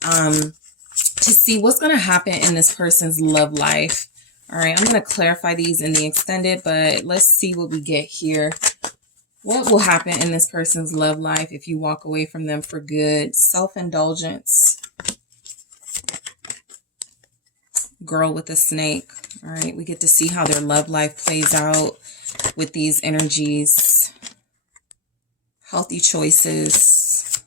to see what's going to happen in this person's love life. All right. I'm going to clarify these in the extended, but let's see what we get here. What will happen in this person's love life if you walk away from them for good? Self-indulgence. Girl with a snake. All right, we get to see how their love life plays out with these energies. Healthy choices.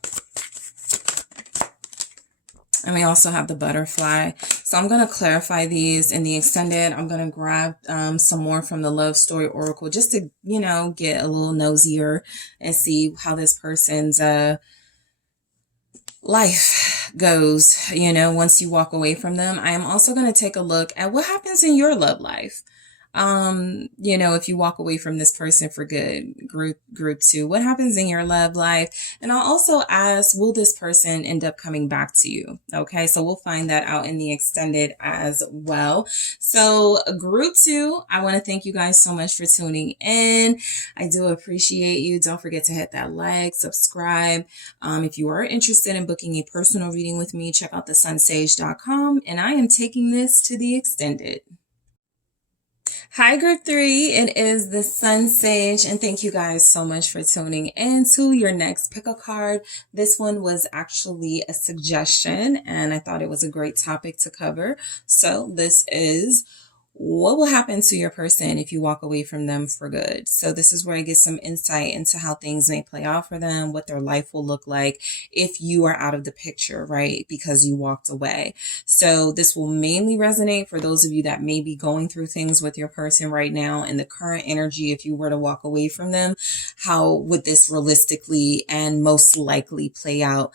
And we also have the butterfly. So I'm going to clarify these in the extended. I'm going to grab some more from the love story oracle just to, get a little nosier and see how this person's life goes, once you walk away from them. I am also going to take a look at what happens in your love life. If you walk away from this person for good, group 2, what happens in your love life? And I'll also ask, will this person end up coming back to you? Okay. So we'll find that out in the extended as well. So group 2, I want to thank you guys so much for tuning in. I do appreciate you. Don't forget to hit that like, subscribe. If you are interested in booking a personal reading with me, check out TheSunSage.com, and I am taking this to the extended. Hi, group 3. It is the Sun Sage, and thank you guys so much for tuning in to your next pick a card. This one was actually a suggestion, and I thought it was a great topic to cover. So this is, what will happen to your person if you walk away from them for good? So this is where I get some insight into how things may play out for them, what their life will look like if you are out of the picture, right? Because you walked away. So this will mainly resonate for those of you that may be going through things with your person right now in the current energy. If you were to walk away from them, how would this realistically and most likely play out?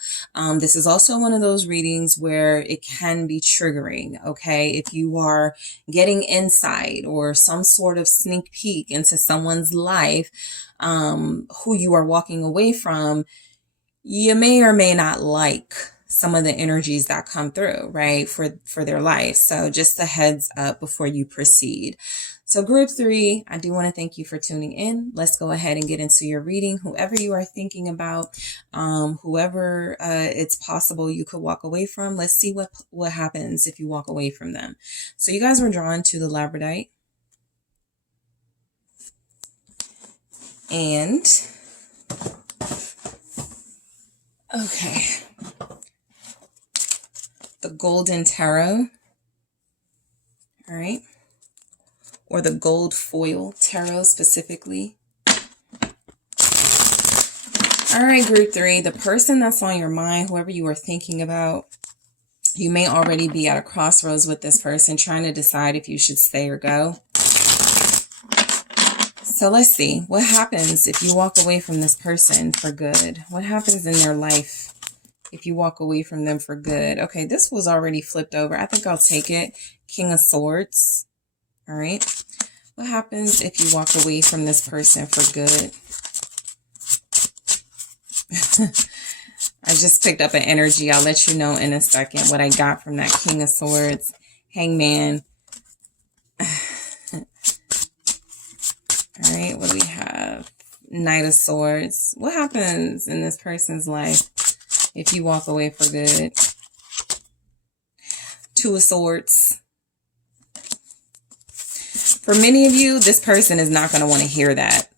This is also one of those readings where it can be triggering. Okay. If you are getting insight or some sort of sneak peek into someone's life, who you are walking away from, you may or may not like some of the energies that come through, right, for their life. So just a heads up before you proceed. So group 3, I do want to thank you for tuning in. Let's go ahead and get into your reading. Whoever you are thinking about, whoever it's possible you could walk away from, let's see what happens if you walk away from them. So you guys were drawn to the Labradorite. And, okay, the Golden Tarot, all right, or the Gold Foil Tarot specifically. All right, group 3, the person that's on your mind, whoever you are thinking about, you may already be at a crossroads with this person, trying to decide if you should stay or go. So let's see, what happens if you walk away from this person for good? What happens in their life if you walk away from them for good? Okay, this was already flipped over. I think I'll take it. King of Swords. All right. What happens if you walk away from this person for good? I just picked up an energy. I'll let you know in a second what I got from that King of Swords. Hangman. All right, what do we have? Knight of Swords. What happens in this person's life if you walk away for good? Two of Swords. For many of you, this person is not going to want to hear that.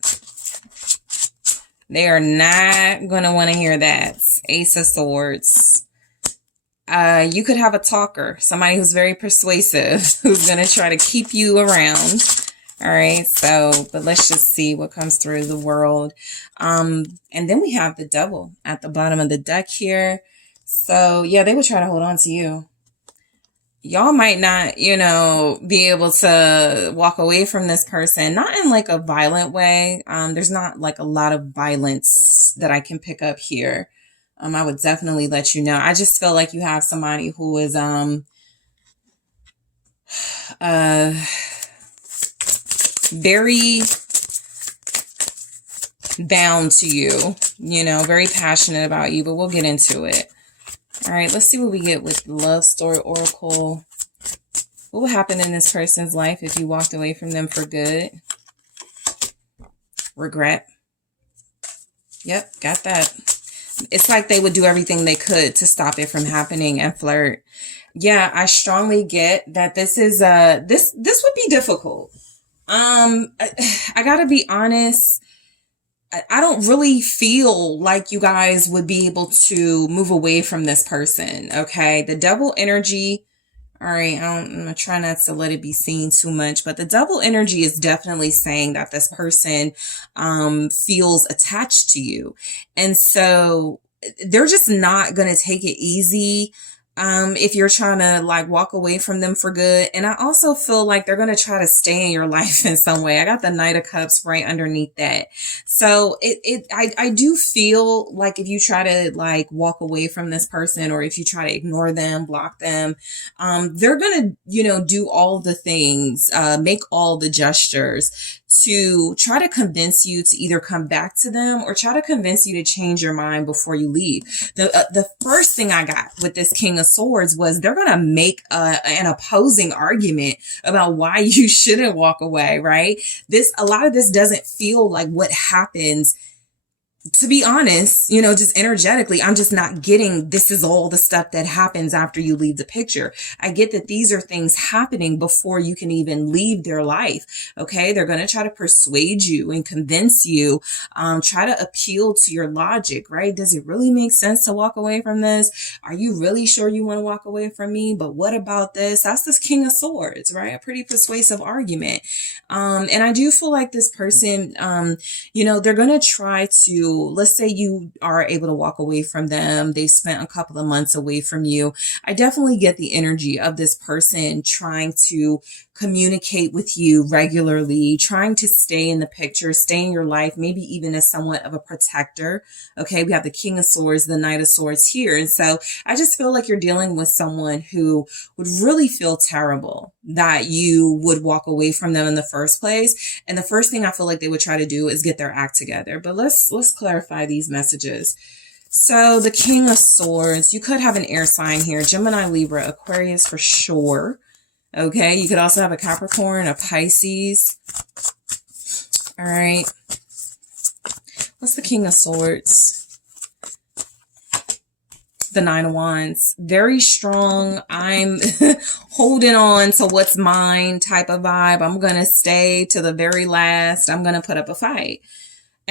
They are not going to want to hear that. Ace of Swords. You could have a talker, somebody who's very persuasive, who's going to try to keep you around. All right, so, but let's just see what comes through the world. And then we have the Devil at the bottom of the deck here. So, yeah, they would try to hold on to you. Y'all might not, be able to walk away from this person, not in like a violent way. There's not like a lot of violence that I can pick up here. I would definitely let you know. I just feel like you have somebody who is, very bound to you, very passionate about you, but we'll get into it. All right, let's see what we get with Love Story Oracle. What would happen in this person's life if you walked away from them for good? Regret. Yep, got that. It's like they would do everything they could to stop it from happening and flirt. Yeah, I strongly get that this is this would be difficult. I gotta be honest. I don't really feel like you guys would be able to move away from this person. Okay. The Devil energy. All right. I'm going to try not to let it be seen too much, but the Devil energy is definitely saying that this person, feels attached to you. And so they're just not going to take it easy. If you're trying to like walk away from them for good. And I also feel like they're going to try to stay in your life in some way. I got the Knight of Cups right underneath that. So I do feel like if you try to like walk away from this person, or if you try to ignore them, block them, they're going to, do all the things, make all the gestures to try to convince you to either come back to them or try to convince you to change your mind before you leave. The first thing I got with this King of Swords was they're going to make an opposing argument about why you shouldn't walk away, right? A lot of this doesn't feel like what happens. To be honest, just energetically, I'm just not getting this is all the stuff that happens after you leave the picture. I get that these are things happening before you can even leave their life. Okay. They're going to try to persuade you and convince you, try to appeal to your logic, right? Does it really make sense to walk away from this? Are you really sure you want to walk away from me? But what about this? That's this King of Swords, right? A pretty persuasive argument. And I do feel like this person, they're going to try to, let's say you are able to walk away from them. They've spent a couple of months away from you. I definitely get the energy of this person trying to communicate with you regularly, trying to stay in the picture, stay in your life, maybe even as somewhat of a protector. Okay, we have the King of Swords, the Knight of Swords here. And so I just feel like you're dealing with someone who would really feel terrible that you would walk away from them in the first place. And the first thing I feel like they would try to do is get their act together. But let's clarify these messages. So the King of Swords, you could have an air sign here, Gemini, Libra, Aquarius for sure. Okay, you could also have a Capricorn, a Pisces. All right. What's the King of Swords? The Nine of Wands. Very strong. I'm holding on to what's mine type of vibe. I'm going to stay to the very last. I'm going to put up a fight.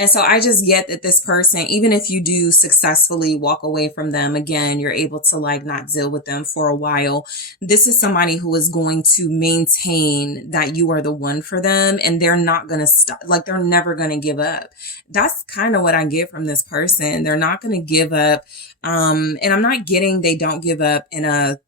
And so I just get that this person, even if you do successfully walk away from them, again, you're able to like not deal with them for a while. This is somebody who is going to maintain that you are the one for them, and they're not going to stop. Like, they're never going to give up. That's kind of what I get from this person. They're not going to give up. And I'm not getting they don't give up in a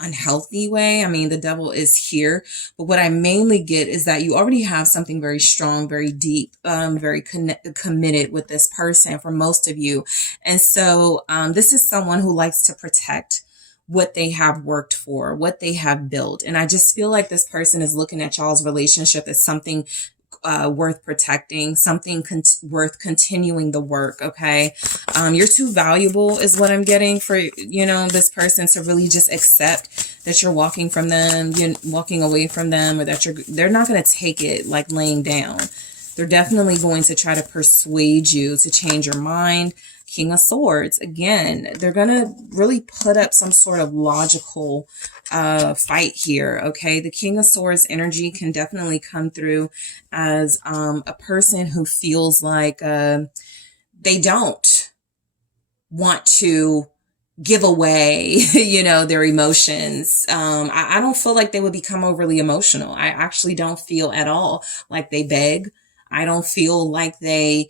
unhealthy way. I mean, the devil is here, but what I mainly get is that you already have something very strong, very deep, very committed with this person for most of you. And so this is someone who likes to protect what they have worked for, what they have built. And I just feel like this person is looking at y'all's relationship as something worth protecting, something worth continuing the work. Okay. You're too valuable is what I'm getting for, you know, this person to really just accept that you're walking from them, you're walking away from them, or that they're not going to take it like laying down. They're definitely going to try to persuade you to change your mind. King of Swords, again, they're going to really put up some sort of logical fight here, okay? The King of Swords energy can definitely come through as a person who feels like they don't want to give away, you know, their emotions. I don't feel like they would become overly emotional. I actually don't feel at all like they beg. I don't feel like they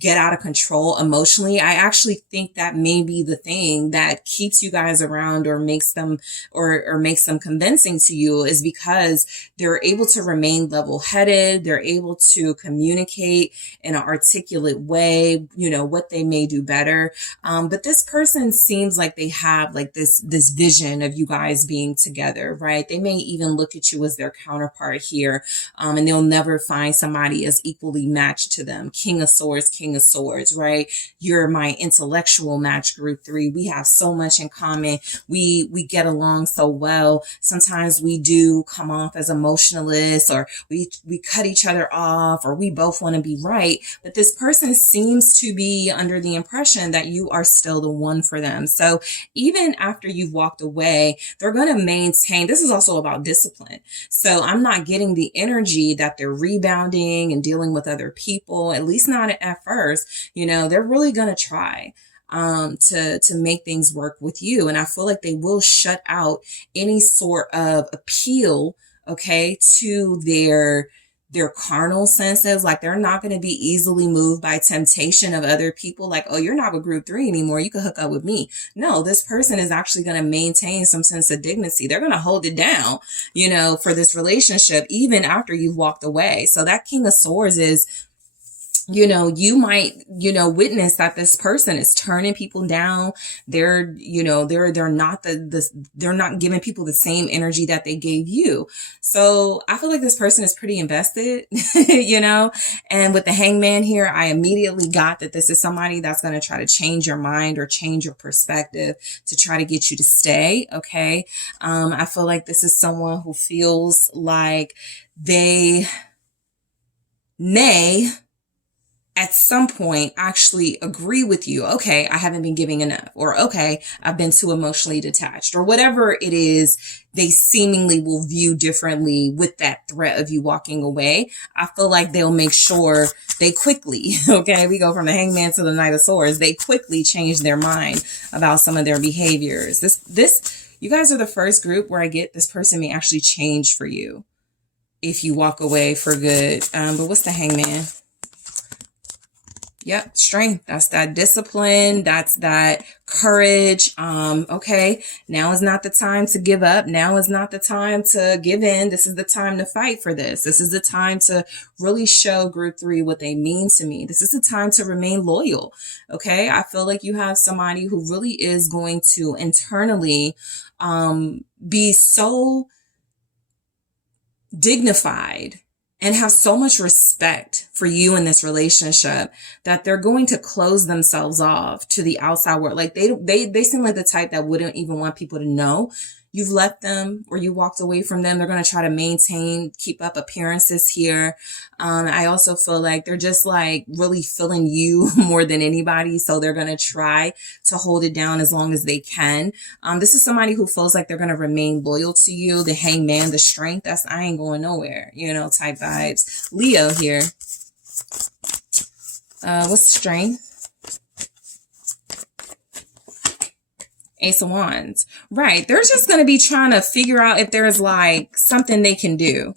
get out of control emotionally. I actually think that may be the thing that keeps you guys around or makes them or makes them convincing to you, is because they're able to remain level-headed. They're able to communicate in an articulate way, you know, what they may do better. But this person seems like they have like this vision of you guys being together, right? They may even look at you as their counterpart here. And they'll never find somebody as equally matched to them. King of Swords, right? You're my intellectual match, group 3. We have so much in common. We get along so well. Sometimes we do come off as emotionalists, or we cut each other off, or we both want to be right. But this person seems to be under the impression that you are still the one for them. So even after you've walked away, they're going to maintain. This is also about discipline. So I'm not getting the energy that they're rebounding and dealing with other people, at least not at first. You know, they're really going to try to make things work with you. And I feel like they will shut out any sort of appeal, okay, to their carnal senses. Like, they're not going to be easily moved by temptation of other people. Like, oh, you're not with group 3 anymore, you can hook up with me. No, this person is actually going to maintain some sense of dignity. They're going to hold it down, you know, for this relationship, even after you've walked away. So that King of Swords is, you know, you might, you know, witness that this person is turning people down. They're, you know, they're not they're not giving people the same energy that they gave you. So I feel like this person is pretty invested, you know, and with the Hangman here, I immediately got that this is somebody that's going to try to change your mind or change your perspective to try to get you to stay. Okay. I feel like this is someone who feels like they may at some point actually agree with you. Okay, I haven't been giving enough, or okay, I've been too emotionally detached, or whatever it is they seemingly will view differently with that threat of you walking away. I feel like they'll make sure they quickly, okay, we go from the Hangman to the Knight of Swords, they quickly change their mind about some of their behaviors. You guys are the first group where I get this person may actually change for you if you walk away for good. But what's the Hangman? Yep, strength. That's that discipline. That's that courage. Okay, now is not the time to give up. Now is not the time to give in. This is the time to fight for this. This is the time to really show group 3 what they mean to me. This is the time to remain loyal. Okay, I feel like you have somebody who really is going to internally be so dignified and have so much respect for you in this relationship that they're going to close themselves off to the outside world. Like they seem like the type that wouldn't even want people to know you've left them or you walked away from them. They're going to try to keep up appearances here. I also feel like they're just like really feeling you more than anybody. So they're going to try to hold it down as long as they can. This is somebody who feels like they're going to remain loyal to you. The hangman, the strength, that's I ain't going nowhere, type vibes. Leo here. What's strength? Ace of Wands. Right. They're just going to be trying to figure out if there's like something they can do.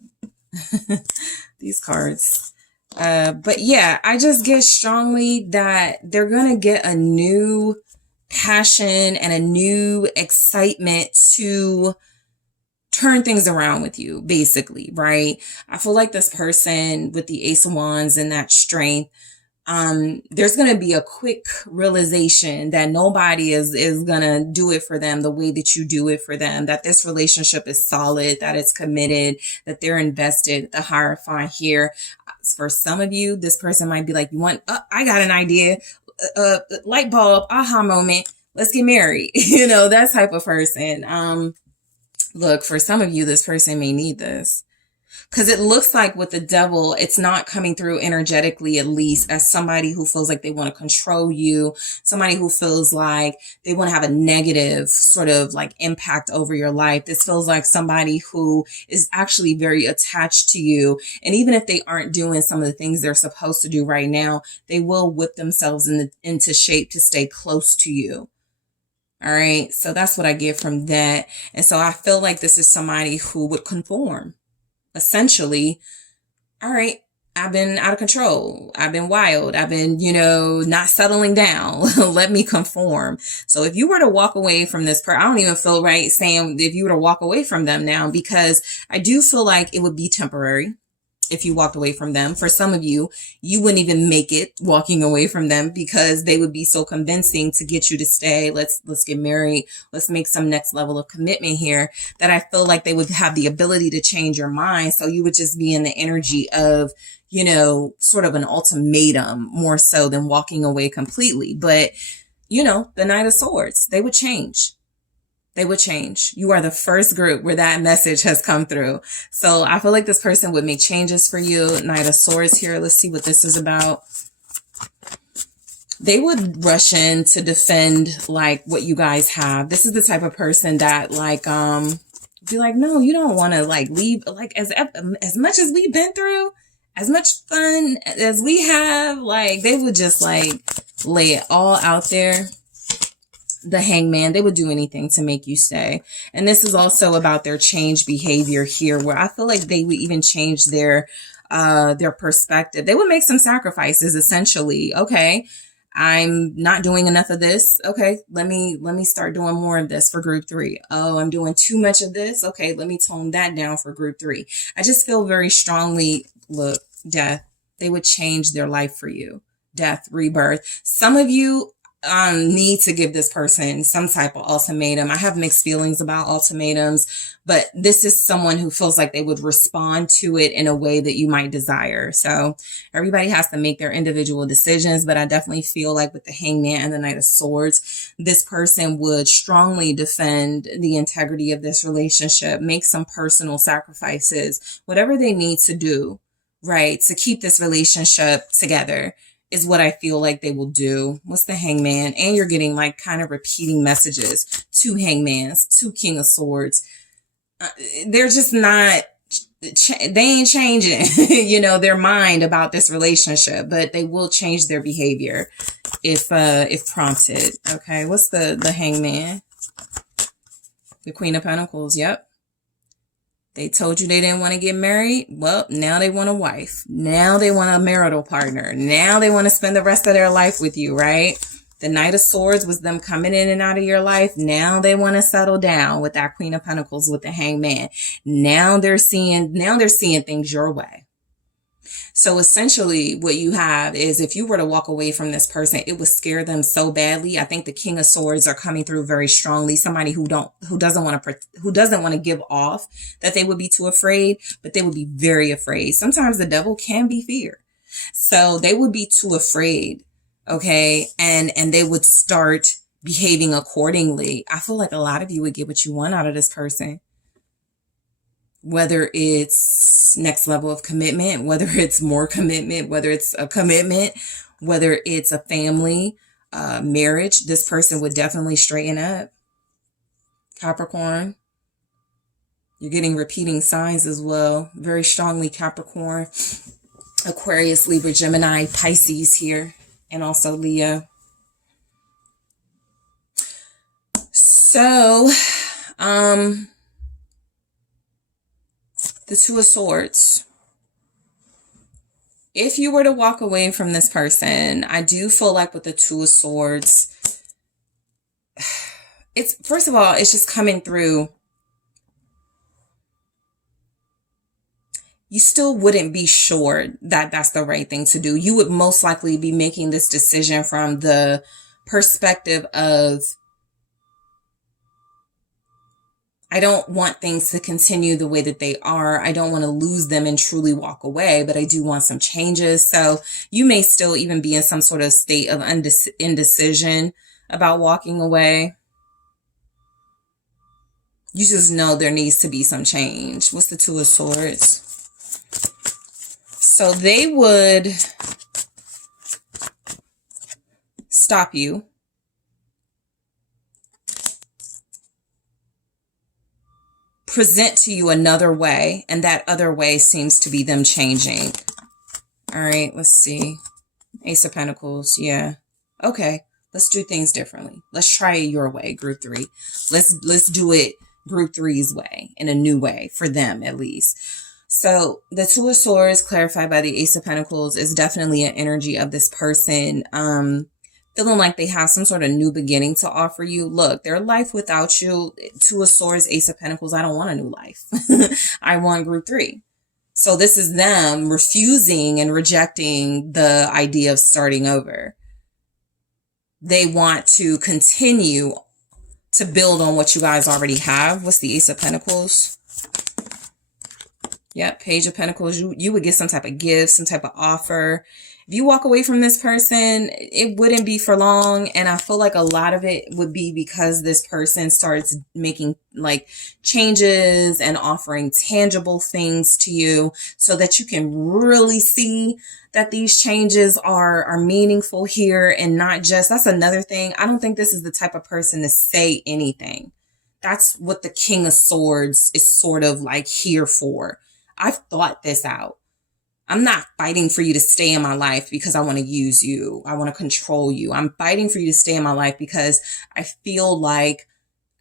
These cards. But yeah, I just get strongly that they're going to get a new passion and a new excitement to turn things around with you, basically, right? I feel like this person with the Ace of Wands and that strength, there's going to be a quick realization that nobody is going to do it for them the way that you do it for them, that this relationship is solid, that it's committed, that they're invested. The Hierophant here. For some of you, this person might be like, I got an idea, light bulb, aha moment. Let's get married. That type of person. Look, for some of you, this person may need this. Because it looks like with the Devil, it's not coming through energetically, at least, as somebody who feels like they want to control you, somebody who feels like they want to have a negative sort of like impact over your life. This feels like somebody who is actually very attached to you. And even if they aren't doing some of the things they're supposed to do right now, they will whip themselves into shape to stay close to you. All right. So that's what I get from that. And so I feel like this is somebody who would conform. Essentially, all right, I've been out of control. I've been wild. I've been, not settling down. Let me conform. So if you were to walk away from this person, I don't even feel right saying if you were to walk away from them now, because I do feel like it would be temporary. If you walked away from them. For some of you, you wouldn't even make it walking away from them because they would be so convincing to get you to stay. Let's get married. Let's make some next level of commitment here, that I feel like they would have the ability to change your mind. So you would just be in the energy of, sort of an ultimatum more so than walking away completely. But, the Knight of Swords, they would change. They would change. You are the first group where that message has come through. So I feel like this person would make changes for you. Knight of Swords here. Let's see what this is about. They would rush in to defend like what you guys have. This is the type of person that like, be like, no, you don't want to like leave. Like as much as we've been through, as much fun as we have, like they would just like lay it all out there. The Hangman, they would do anything to make you stay. And this is also about their changed behavior here, where I feel like they would even change their perspective. They would make some sacrifices, essentially. Okay, I'm not doing enough of this. Okay, let me start doing more of this for group 3. Oh, I'm doing too much of this. Okay, let me tone that down for group 3. I just feel very strongly, look, death, they would change their life for you. Death, rebirth. Some of you need to give this person some type of ultimatum. I have mixed feelings about ultimatums, but this is someone who feels like they would respond to it in a way that you might desire. So everybody has to make their individual decisions, but I definitely feel like with the Hangman and the Knight of Swords, this person would strongly defend the integrity of this relationship, make some personal sacrifices, whatever they need to do, right, to keep this relationship together. Is what I feel like they will do. What's the Hangman? And you're getting like kind of repeating messages. 2 Hangmans, 2 King of Swords. They're just not, they ain't changing, their mind about this relationship, but they will change their behavior if prompted. Okay. What's the Hangman? The Queen of Pentacles. Yep. They told you they didn't want to get married. Well, now they want a wife. Now they want a marital partner. Now they want to spend the rest of their life with you, right? The Knight of Swords was them coming in and out of your life. Now they want to settle down with that Queen of Pentacles with the Hangman. Now they're seeing things your way. So essentially what you have is, if you were to walk away from this person, it would scare them so badly. I think the King of Swords are coming through very strongly. Somebody who doesn't want to give off that they would be too afraid, but they would be very afraid. Sometimes the devil can be fear. So they would be too afraid. Okay. And they would start behaving accordingly. I feel like a lot of you would get what you want out of this person. Whether it's next level of commitment, whether it's more commitment, whether it's a commitment, whether it's a family, marriage, this person would definitely straighten up. Capricorn, you're getting repeating signs as well. Very strongly Capricorn, Aquarius, Libra, Gemini, Pisces here, and also Leo. So, the Two of Swords. If you were to walk away from this person, I do feel like with the Two of Swords, it's, first of all, it's just coming through. You still wouldn't be sure that that's the right thing to do. You would most likely be making this decision from the perspective of, I don't want things to continue the way that they are. I don't want to lose them and truly walk away, but I do want some changes. So you may still even be in some sort of state of indecision about walking away. You just know there needs to be some change. What's the Two of Swords? So they would stop you. Present to you another way, and that other way seems to be them changing. All right, let's see. Ace of Pentacles, yeah. Okay, let's do things differently. Let's try it your way, group 3. Let's do it group 3's way, in a new way, for them at least. So the Two of Swords, clarified by the Ace of Pentacles, is definitely an energy of this person feeling like they have some sort of new beginning to offer you. Look, their life without you, Two of Swords, Ace of Pentacles, I don't want a new life. I want group 3. So this is them refusing and rejecting the idea of starting over. They want to continue to build on what you guys already have. What's the Ace of Pentacles? Yep, Page of Pentacles. You would get some type of gift, some type of offer. If you walk away from this person, it wouldn't be for long. And I feel like a lot of it would be because this person starts making like changes and offering tangible things to you so that you can really see that these changes are meaningful here and not just, that's another thing. I don't think this is the type of person to say anything. That's what the King of Swords is sort of like here for. I've thought this out. I'm not fighting for you to stay in my life because I want to use you. I want to control you. I'm fighting for you to stay in my life because I feel like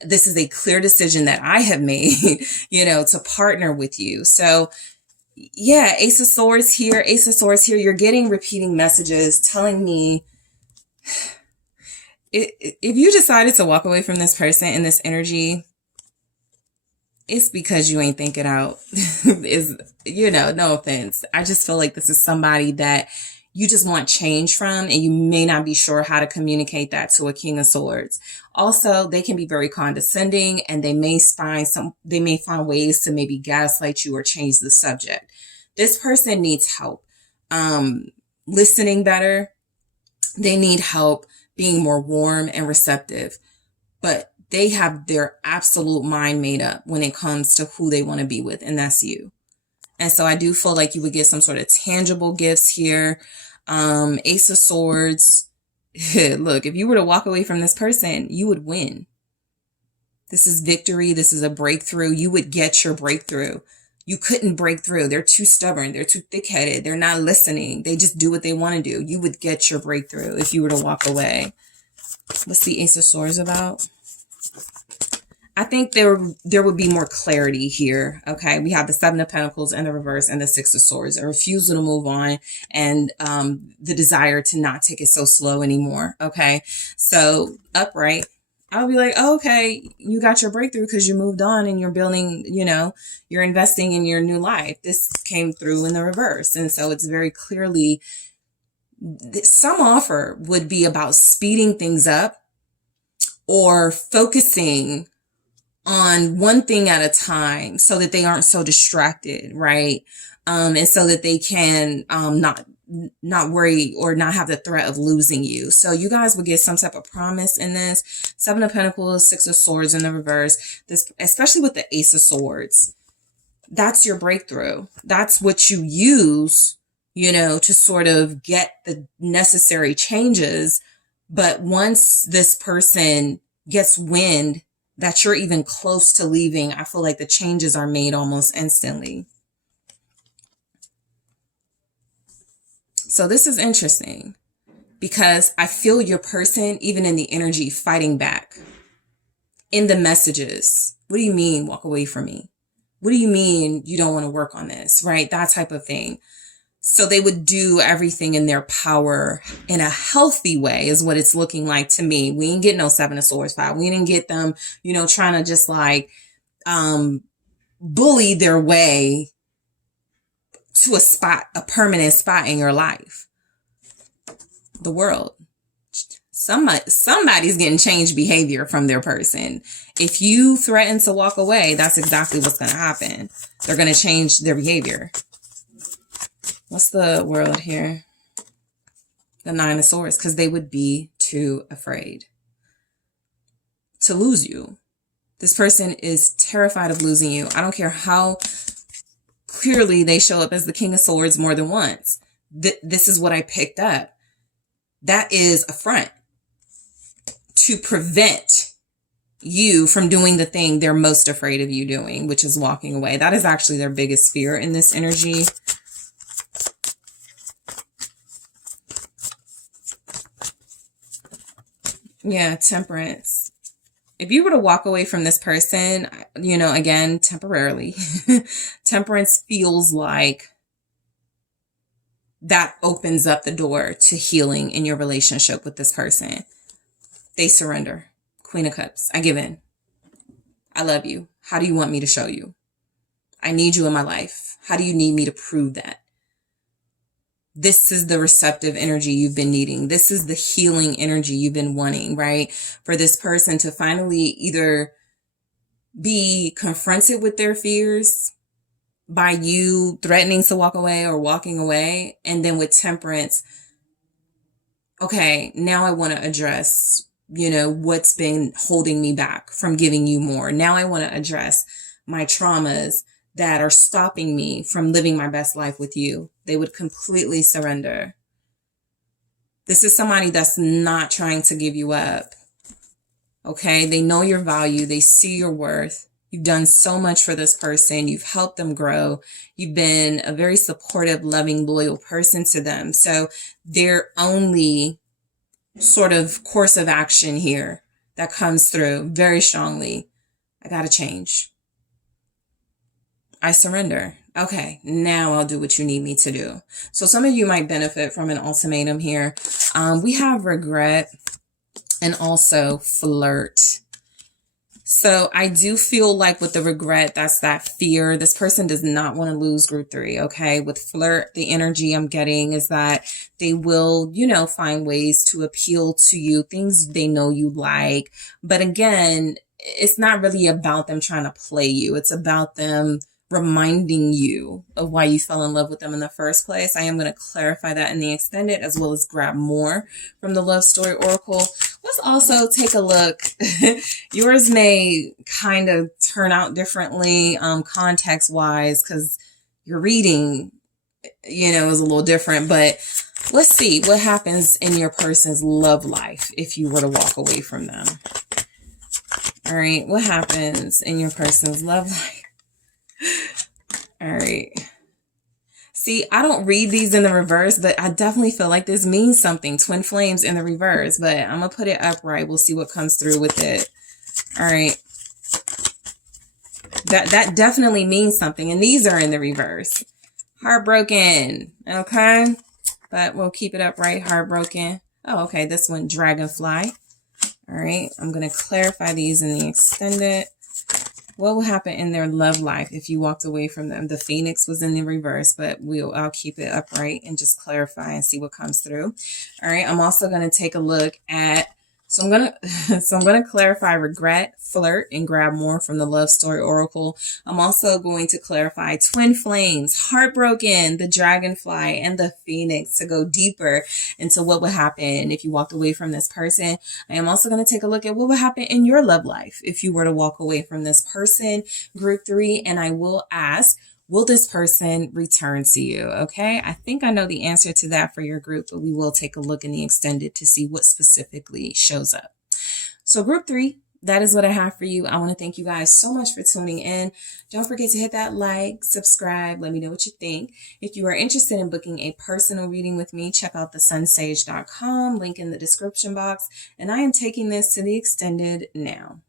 this is a clear decision that I have made, you know, to partner with you. So yeah, Ace of Swords here, Ace of Swords here. You're getting repeating messages telling me if you decided to walk away from this person in this energy, it's because you ain't thinking out. Is, you know, no offense. I just feel like this is somebody that you just want change from, and you may not be sure how to communicate that to a King of Swords. Also, they can be very condescending, and they may find ways to maybe gaslight you or change the subject. This person needs help listening better. They need help being more warm and receptive, but they have their absolute mind made up when it comes to who they want to be with, and that's you. And so I do feel like you would get some sort of tangible gifts here. Ace of Swords. Look, if you were to walk away from this person, you would win. This is victory. This is a breakthrough. You would get your breakthrough. You couldn't break through. They're too stubborn. They're too thick-headed. They're not listening. They just do what they want to do. You would get your breakthrough if you were to walk away. What's the Ace of Swords about? I think there would be more clarity here. Okay. We have the Seven of Pentacles in the reverse and the Six of Swords, a refusal to move on and the desire to not take it so slow anymore. Okay. So upright, I'll be like, oh, okay, you got your breakthrough because you moved on and you're building, you know, you're investing in your new life. This came through in the reverse. And so it's very clearly, some offer would be about speeding things up or focusing on one thing at a time so that they aren't so distracted, right? And so that they can not worry or not have the threat of losing you. So you guys would get some type of promise in this. Seven of Pentacles, Six of Swords in the reverse. This, especially with the Ace of Swords, that's your breakthrough. That's what you use, you know, to sort of get the necessary changes. But once this person gets wind that you're even close to leaving, I feel like the changes are made almost instantly. So this is interesting because I feel your person, even in the energy, fighting back in the messages. What do you mean walk away from me? What do you mean you don't want to work on this, right? That type of thing. So they would do everything in their power in a healthy way is what it's looking like to me. We didn't get no Seven of Swords fight. We didn't get them, you know, trying to just like bully their way to a spot, a permanent spot in your life. The world. Somebody's getting changed behavior from their person. If you threaten to walk away, that's exactly what's going to happen. They're going to change their behavior. What's the world here? The Nine of Swords, because they would be too afraid to lose you. This person is terrified of losing you. I don't care how clearly they show up as the King of Swords more than once. This is what I picked up. That is a front to prevent you from doing the thing they're most afraid of you doing, which is walking away. That is actually their biggest fear in this energy. Yeah, Temperance. If you were to walk away from this person, you know, again, temporarily, Temperance feels like that opens up the door to healing in your relationship with this person. They surrender. Queen of Cups. I give in. I love you. How do you want me to show you? I need you in my life. How do you need me to prove that? This is the receptive energy you've been needing. This is the healing energy you've been wanting, right? For this person to finally either be confronted with their fears by you threatening to walk away or walking away. And then with Temperance, okay, now I want to address, you know, what's been holding me back from giving you more. Now I want to address my traumas that are stopping me from living my best life with you. They would completely surrender. This is somebody that's not trying to give you up. Okay, they know your value. They see your worth. You've done so much for this person. You've helped them grow. You've been a very supportive, loving, loyal person to them. So their only sort of course of action here that comes through very strongly, I gotta change. I surrender. Okay, now I'll do what you need me to do. So some of you might benefit from an ultimatum here. We have regret and also flirt. So I do feel like with the regret, that's that fear. This person does not want to lose group 3. Okay. With flirt, the energy I'm getting is that they will, you know, find ways to appeal to you, things they know you like. But again, it's not really about them trying to play you. It's about them reminding you of why you fell in love with them in the first place. I am going to clarify that in the extended as well as grab more from the Love Story Oracle. Let's also take a look. Yours may kind of turn out differently context wise because your reading, you know, is a little different. But let's see what happens in your person's love life if you were to walk away from them. All right. What happens in your person's love life? All right. See, I don't read these in the reverse, but I definitely feel like this means something. Twin flames in the reverse, but I'm going to put it upright. We'll see what comes through with it. All right. That definitely means something. And these are in the reverse. Heartbroken. Okay. But we'll keep it up, right? Heartbroken. Oh, okay. This one, dragonfly. All right. I'm going to clarify these in the extended. What will happen in their love life if you walked away from them? The Phoenix was in the reverse, but I'll keep it upright and just clarify and see what comes through. All right. I'm also going to take a look at, I'm going to clarify regret, flirt, and grab more from the Love Story Oracle. I'm also going to clarify twin flames, heartbroken, the dragonfly, and the Phoenix to go deeper into what would happen if you walked away from this person. I am also going to take a look at what would happen in your love life if you were to walk away from this person, group 3, and I will ask, will this person return to you? Okay, I think I know the answer to that for your group, but we will take a look in the extended to see what specifically shows up. So group 3, that is what I have for you. I want to thank you guys so much for tuning in. Don't forget to hit that like, subscribe. Let me know what you think. If you are interested in booking a personal reading with me, check out TheSunSage.com, link in the description box. And I am taking this to the extended now.